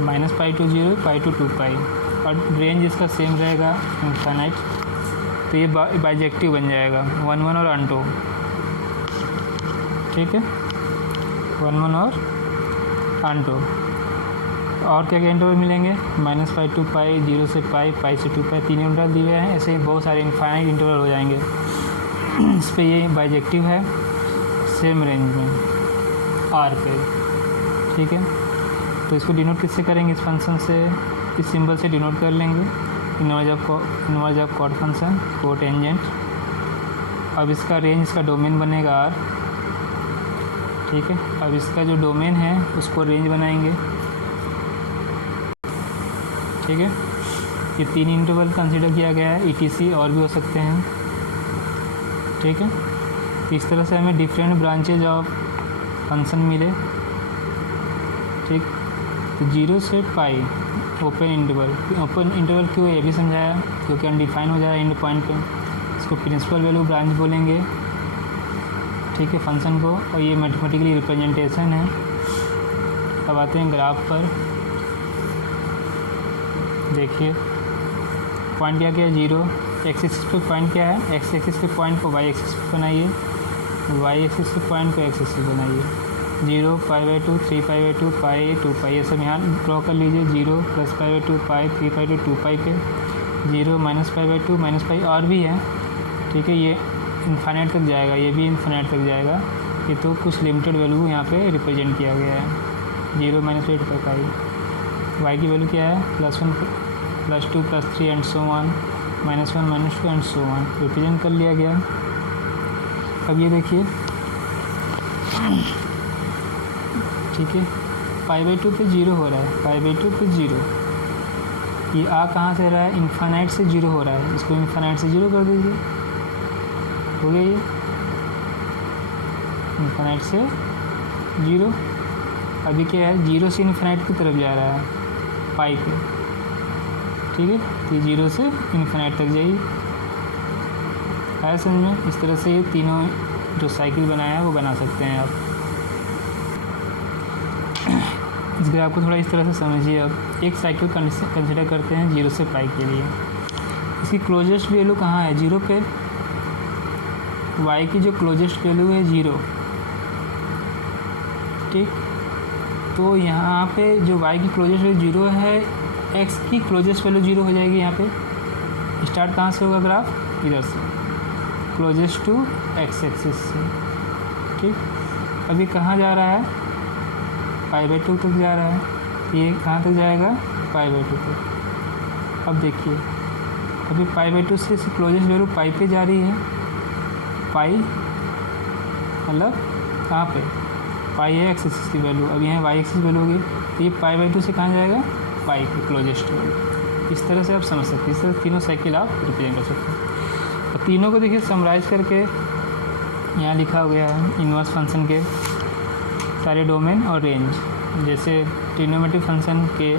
minus pi to 0, pi to 2 pi, और रेंज इसका सेम रहेगा इनफाइनाइट। तो ये बाइजेक्टिव बन जाएगा 1 1 और अनटो। ठीक है, 1 1 और अनटो। और क्या क्या इंटरवल मिलेंगे, माइनस पाई 2 पाई, 0 से पाई, पाई से 2 पाई, 3 इंटरवल दिए हैं। ऐसे ही बहुत सारे इनफाइनाइट इंटरवल हो जाएंगे। इस पर ये बाइजेक्टिव है सेम रेंज में आर पे। ठीक है, तो इसको डिनोट किससे करेंगे, इस फंक्शन से, इस सिंबल से डिनोट कर लेंगे, इनवर्ज ऑफ कॉट फंक्शन कोटेंजेंट। अब इसका रेंज, इसका डोमेन बनेगा आर। ठीक है, अब इसका जो डोमेन है उसको रेंज बनाएंगे। ठीक है, ये 3 इंटरवल कंसीडर किया गया है, ETC और भी हो सकते हैं। ठीक है, इस तरह से हमें डिफरेंट ब्रांचेज ऑफ फंक्शन मिले। ठीक, तो 0 से पाई ओपन इंटरवल क्यों ये भी समझाया, क्योंकि अनडिफाइन हो जाए एंड पॉइंट पे, इसको प्रिंसिपल वैल्यू ब्रांच बोलेंगे। ठीक है, फंक्शन को, और ये मैथमेटिकली रिप्रेजेंटेशन है। अब आते हैं ग्राफ पर, देखिए पॉइंट क्या क्या है, 0, एक्स एक्सिस पे पॉइंट क्या है, एक्स एक्सिस के पॉइंट को वाई एक्सिस पे बनाइए, वाई एक्सिस के पॉइंट को एक्स एक्सिस बनाइए। 0 पाई बाई 2, 3 पाई बाई 2, पाई 2 पाई, ये सब यहाँ ड्रॉ कर लीजिए। 0 प्लस पाई बाई 2 पाई, 3 पाई 2 2 पाई पे, 0 minus pi by 2 minus pi, और भी है। ठीक है, ये इन्फाइनाइट तक जाएगा, ये भी इन्फाइनाइट तक जाएगा। ये तो कुछ लिमिटेड वैल्यू यहाँ पे रिप्रेजेंट किया गया है। 0 माइनस पाई 2 पाई, वाई की वैल्यू क्या है, +1 +2 +3 and so on, -1 -2 and so on, represent कर लिया गया। अब ये देखिए, ठीक है, पाई बाई 2 पे 0 हो रहा है, पाई बाई 2 पे 0, ये आ कहाँ से रहा है, इन्फाइनाइट से 0 हो रहा है, इसको इन्फाइनाइट से 0 कर दीजिए, हो गया ये इन्फाइनाइट से 0। अभी क्या है, 0 से इन्फाइनाइट की तरफ जा रहा है पाई पे। ठीक है, तो 0 से इन्फाइनाइट तक जाइए, है समझ में। इस तरह से ये तीनों जो साइकिल बनाया है वो बना सकते हैं आप। इस ग्राफ को थोड़ा इस तरह से समझिए। अब एक साइकिल कंसिडर करते हैं 0 से पाई के लिए। इसकी क्लोजेस्ट वैल्यू कहाँ है, 0 पे। y की जो क्लोजेस्ट वैल्यू है 0, ठीक, तो यहाँ पे जो y की क्लोजेस्ट वैल्यू 0 है, x की क्लोजेस्ट वैल्यू 0 हो जाएगी। यहाँ पे स्टार्ट कहाँ से होगा ग्राफ, इधर से, क्लोजेस्ट टू x एक्सिस से। ठीक, अभी कहाँ जा रहा है, पाई बाई 2 तक जा रहा है। ये कहाँ तक जाएगा, पाई बाई 2 तक। अब देखिए, अभी पाई बाई 2 से क्लोजेस्ट वैल्यू पाई पे जा रही है, पाई मतलब कहाँ पे, पाई है एक्स एक्सिस की वैल्यू, अब यहाँ वाई एक्सिस वैल्यू होगी, तो ये पाई बाई 2 से कहाँ जाएगा, पाई पे क्लोजेस्ट वैल्यू। इस तरह से आप समझ सकते हैं, इस तरह तीनों साइकिल आप रिप्रेजेंट कर सकते हैं। और तीनों को देखिए समराइज करके यहाँ लिखा गया है, इन्वर्स फंक्शन के सारे डोमेन और रेंज। जैसे ट्रिग्नोमेट्रिक फंक्शन के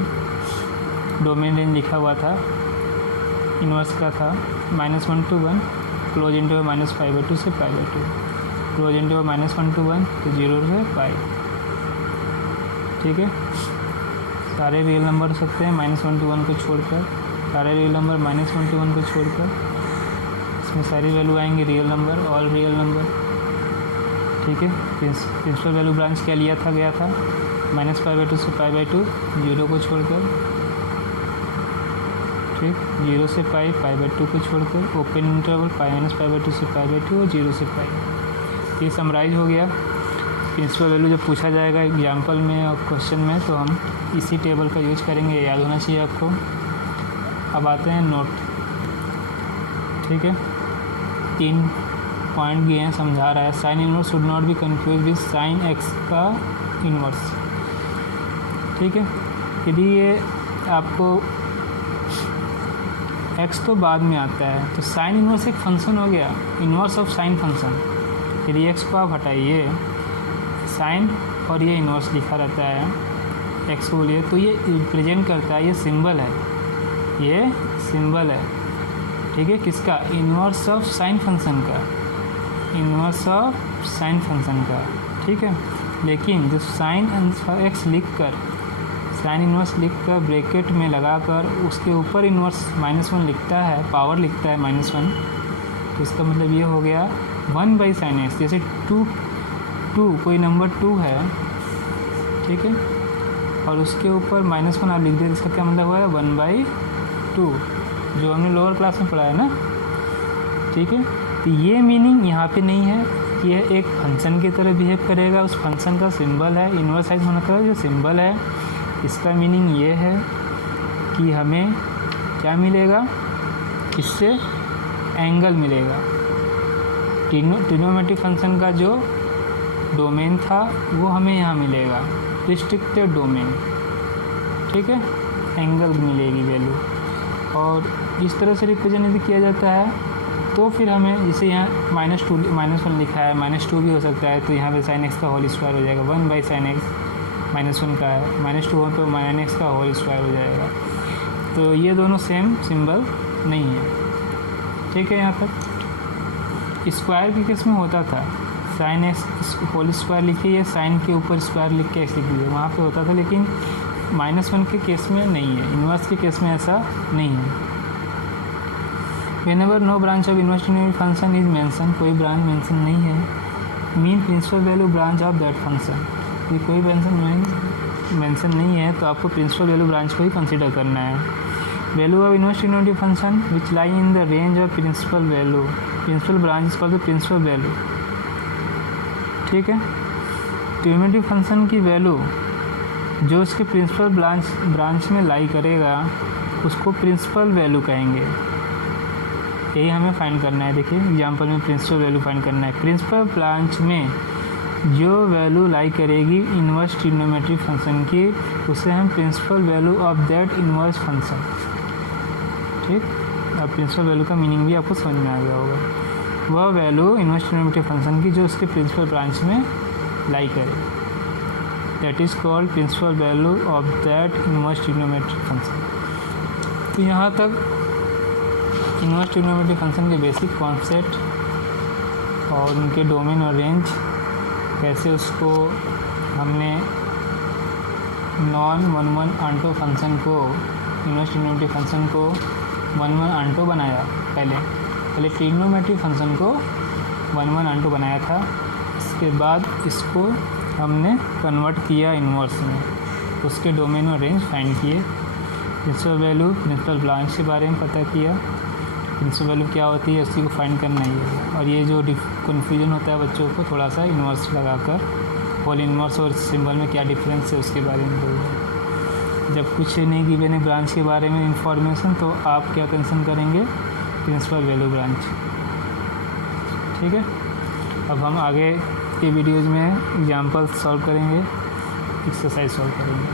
डोमेन रेंज लिखा हुआ था, इन्वर्स का था -1 to 1, क्लोज इंटरवल -π/2 से π/2, क्लोज इंटरवल -1 to 1 तो 0 से π। ठीक है, सारे रियल नंबर हो सकते हैं -1 to 1 को छोड़कर, सारे रियल नंबर -1 to 1 को छोड़कर, इसमें सारी वैल्यू आएंगी real number, all real number. ठीक है, प्रिंसिपल वैल्यू ब्रांच क्या लिया था गया था -π/2 से π/2, 0 को छोड़कर। ठीक, 0 से π/2 को छोड़कर, ओपन इंटरवल -π/2 से π/2 और 0 से π। ये समराइज हो गया। प्रिंसिपल वैल्यू जब पूछा जाएगा एग्जाम्पल में और क्वेश्चन में तो हम इसी टेबल का यूज करेंगे, याद होना चाहिए आपको। अब आते हैं नोट। ठीक है, 3 पॉइंट दिए हैं, समझा रहा है। Sine inverse should not be confuse with sine x का इनवर्स। ठीक है, यदि ये आपको एक्स तो बाद में आता है तो साइन इनवर्स एक फंक्शन हो गया, इनवर्स ऑफ साइन फंक्शन। यदि एक्स को आप हटाइए, साइन और ये इनवर्स लिखा रहता है एक्स को बोलिए, तो ये रिप्रेजेंट करता है, ये सिंबल है, ये सिंबल है। ठीक है, किसका? इनवर्स ऑफ साइन फंक्शन का, इनवर्स ऑफ साइन फंक्शन का। ठीक है, लेकिन जो साइन एक्स लिख कर, साइन इनवर्स लिख कर ब्रैकेट में लगाकर उसके ऊपर इनवर्स -1 लिखता है, पावर लिखता है -1, तो इसका मतलब ये हो गया 1/sin x। जैसे 2 कोई नंबर 2 है, ठीक है, और उसके ऊपर -1 आप लिख दें, इसका क्या मतलब हुआ है 1/2, जो हमने लोअर क्लास में पढ़ा है ना। ठीक है, तो ये मीनिंग यहाँ पे नहीं है कि यह एक फंक्शन की तरह बिहेव करेगा, उस फंक्शन का सिंबल है, इनवर्स साइन होने का जो सिंबल है। इसका मीनिंग ये है कि हमें क्या मिलेगा, इससे एंगल मिलेगा। ट्रिग्नोमेट्रिक फंक्शन का जो डोमेन था वो हमें यहाँ मिलेगा, रिस्ट्रिक्टेड डोमेन। ठीक है, एंगल मिलेगी वैल्यू, और इस तरह से रिप्रेजेंट यदि किया जाता है तो फिर हमें, जैसे यहाँ -1 लिखा है, -2 भी हो सकता है, तो यहाँ पे sin x का होल स्क्वायर हो जाएगा, 1/sin x, -1 का है, -2 हो तो -x का होल स्क्वायर हो जाएगा। तो ये दोनों सेम सिंबल नहीं है। ठीक है, यहाँ तक स्क्वायर के केस में होता था, sin x होल स्क्वायर लिखिए या साइन के ऊपर स्क्वायर लिख के ऐसे लिखिए, वहाँ पे होता था, लेकिन -1 के केस में नहीं है, इन्वर्स के केस में ऐसा नहीं है। Whenever no branch of inverse trigonometric function is mentioned, कोई ब्रांच मेंशन नहीं है, mean principal value branch of that function, ये कोई मेंशन नहीं है तो आपको प्रिंसिपल वैल्यू ब्रांच को ही कंसीडर करना है। Value of inverse trigonometric function which lie in the range of principal value, principal branch is called the principal value. ठीक है, ट्रिग्नोमेट्रिक फंक्शन की वैल्यू जो उसके प्रिंसिपल ब्रांच में लाई करेगा उसको प्रिंसिपल वैल्यू कहेंगे। यही हमें फाइंड करना है। देखिए एग्जांपल में प्रिंसिपल वैल्यू फाइंड करना है। प्रिंसिपल ब्रांच में जो वैल्यू लाई करेगी इनवर्स ट्रिग्नोमेट्रिक फंक्शन की, उसे हम principal value of that inverse function. ठीक, अब प्रिंसिपल वैल्यू का मीनिंग भी आपको समझ में आ गया होगा। वह वैल्यू इनवर्स ट्रिग्नोमेट्रिक फंक्शन की जो उसके प्रिंसिपल ब्रांच में लाई करे, that is called principal value of that inverse trigonometric function. तो यहाँ तक इनवर्स ट्रिग्नोमेट्रिक फंक्शन के बेसिक कॉन्सेप्ट और उनके डोमेन और रेंज, कैसे उसको हमने नॉन 1-1 आंटो फंक्शन को, इनवर्स ट्रिग्नोमेट्रिक फंक्शन को 1-1 आंटो बनाया। पहले ट्रिग्नोमेट्रिक फंक्शन को 1-1 आंटो बनाया था, इसके बाद इसको हमने कन्वर्ट किया इनवर्स में, उसके डोमेन और रेंज फाइंड किए। प्रिंसिपल वैल्यू, प्रिंसिपल ब्रांच के बारे में पता किया, प्रिंसिपल वैल्यू क्या होती है उसी को फाइंड करना ही है। और ये जो कन्फ्यूजन होता है बच्चों को, थोड़ा सा इन्वर्स लगाकर होल इन्वर्स और सिंबल में क्या डिफरेंस है उसके बारे में बोलिए। जब कुछ नहीं गिवन है ब्रांच के बारे में इंफॉर्मेशन, तो आप क्या कंसर्न करेंगे, प्रिंसिपल वैल्यू ब्रांच। ठीक है, अब हम आगे के वीडियोज़ में एग्जाम्पल सॉल्व करेंगे, एक्सरसाइज सॉल्व करेंगे।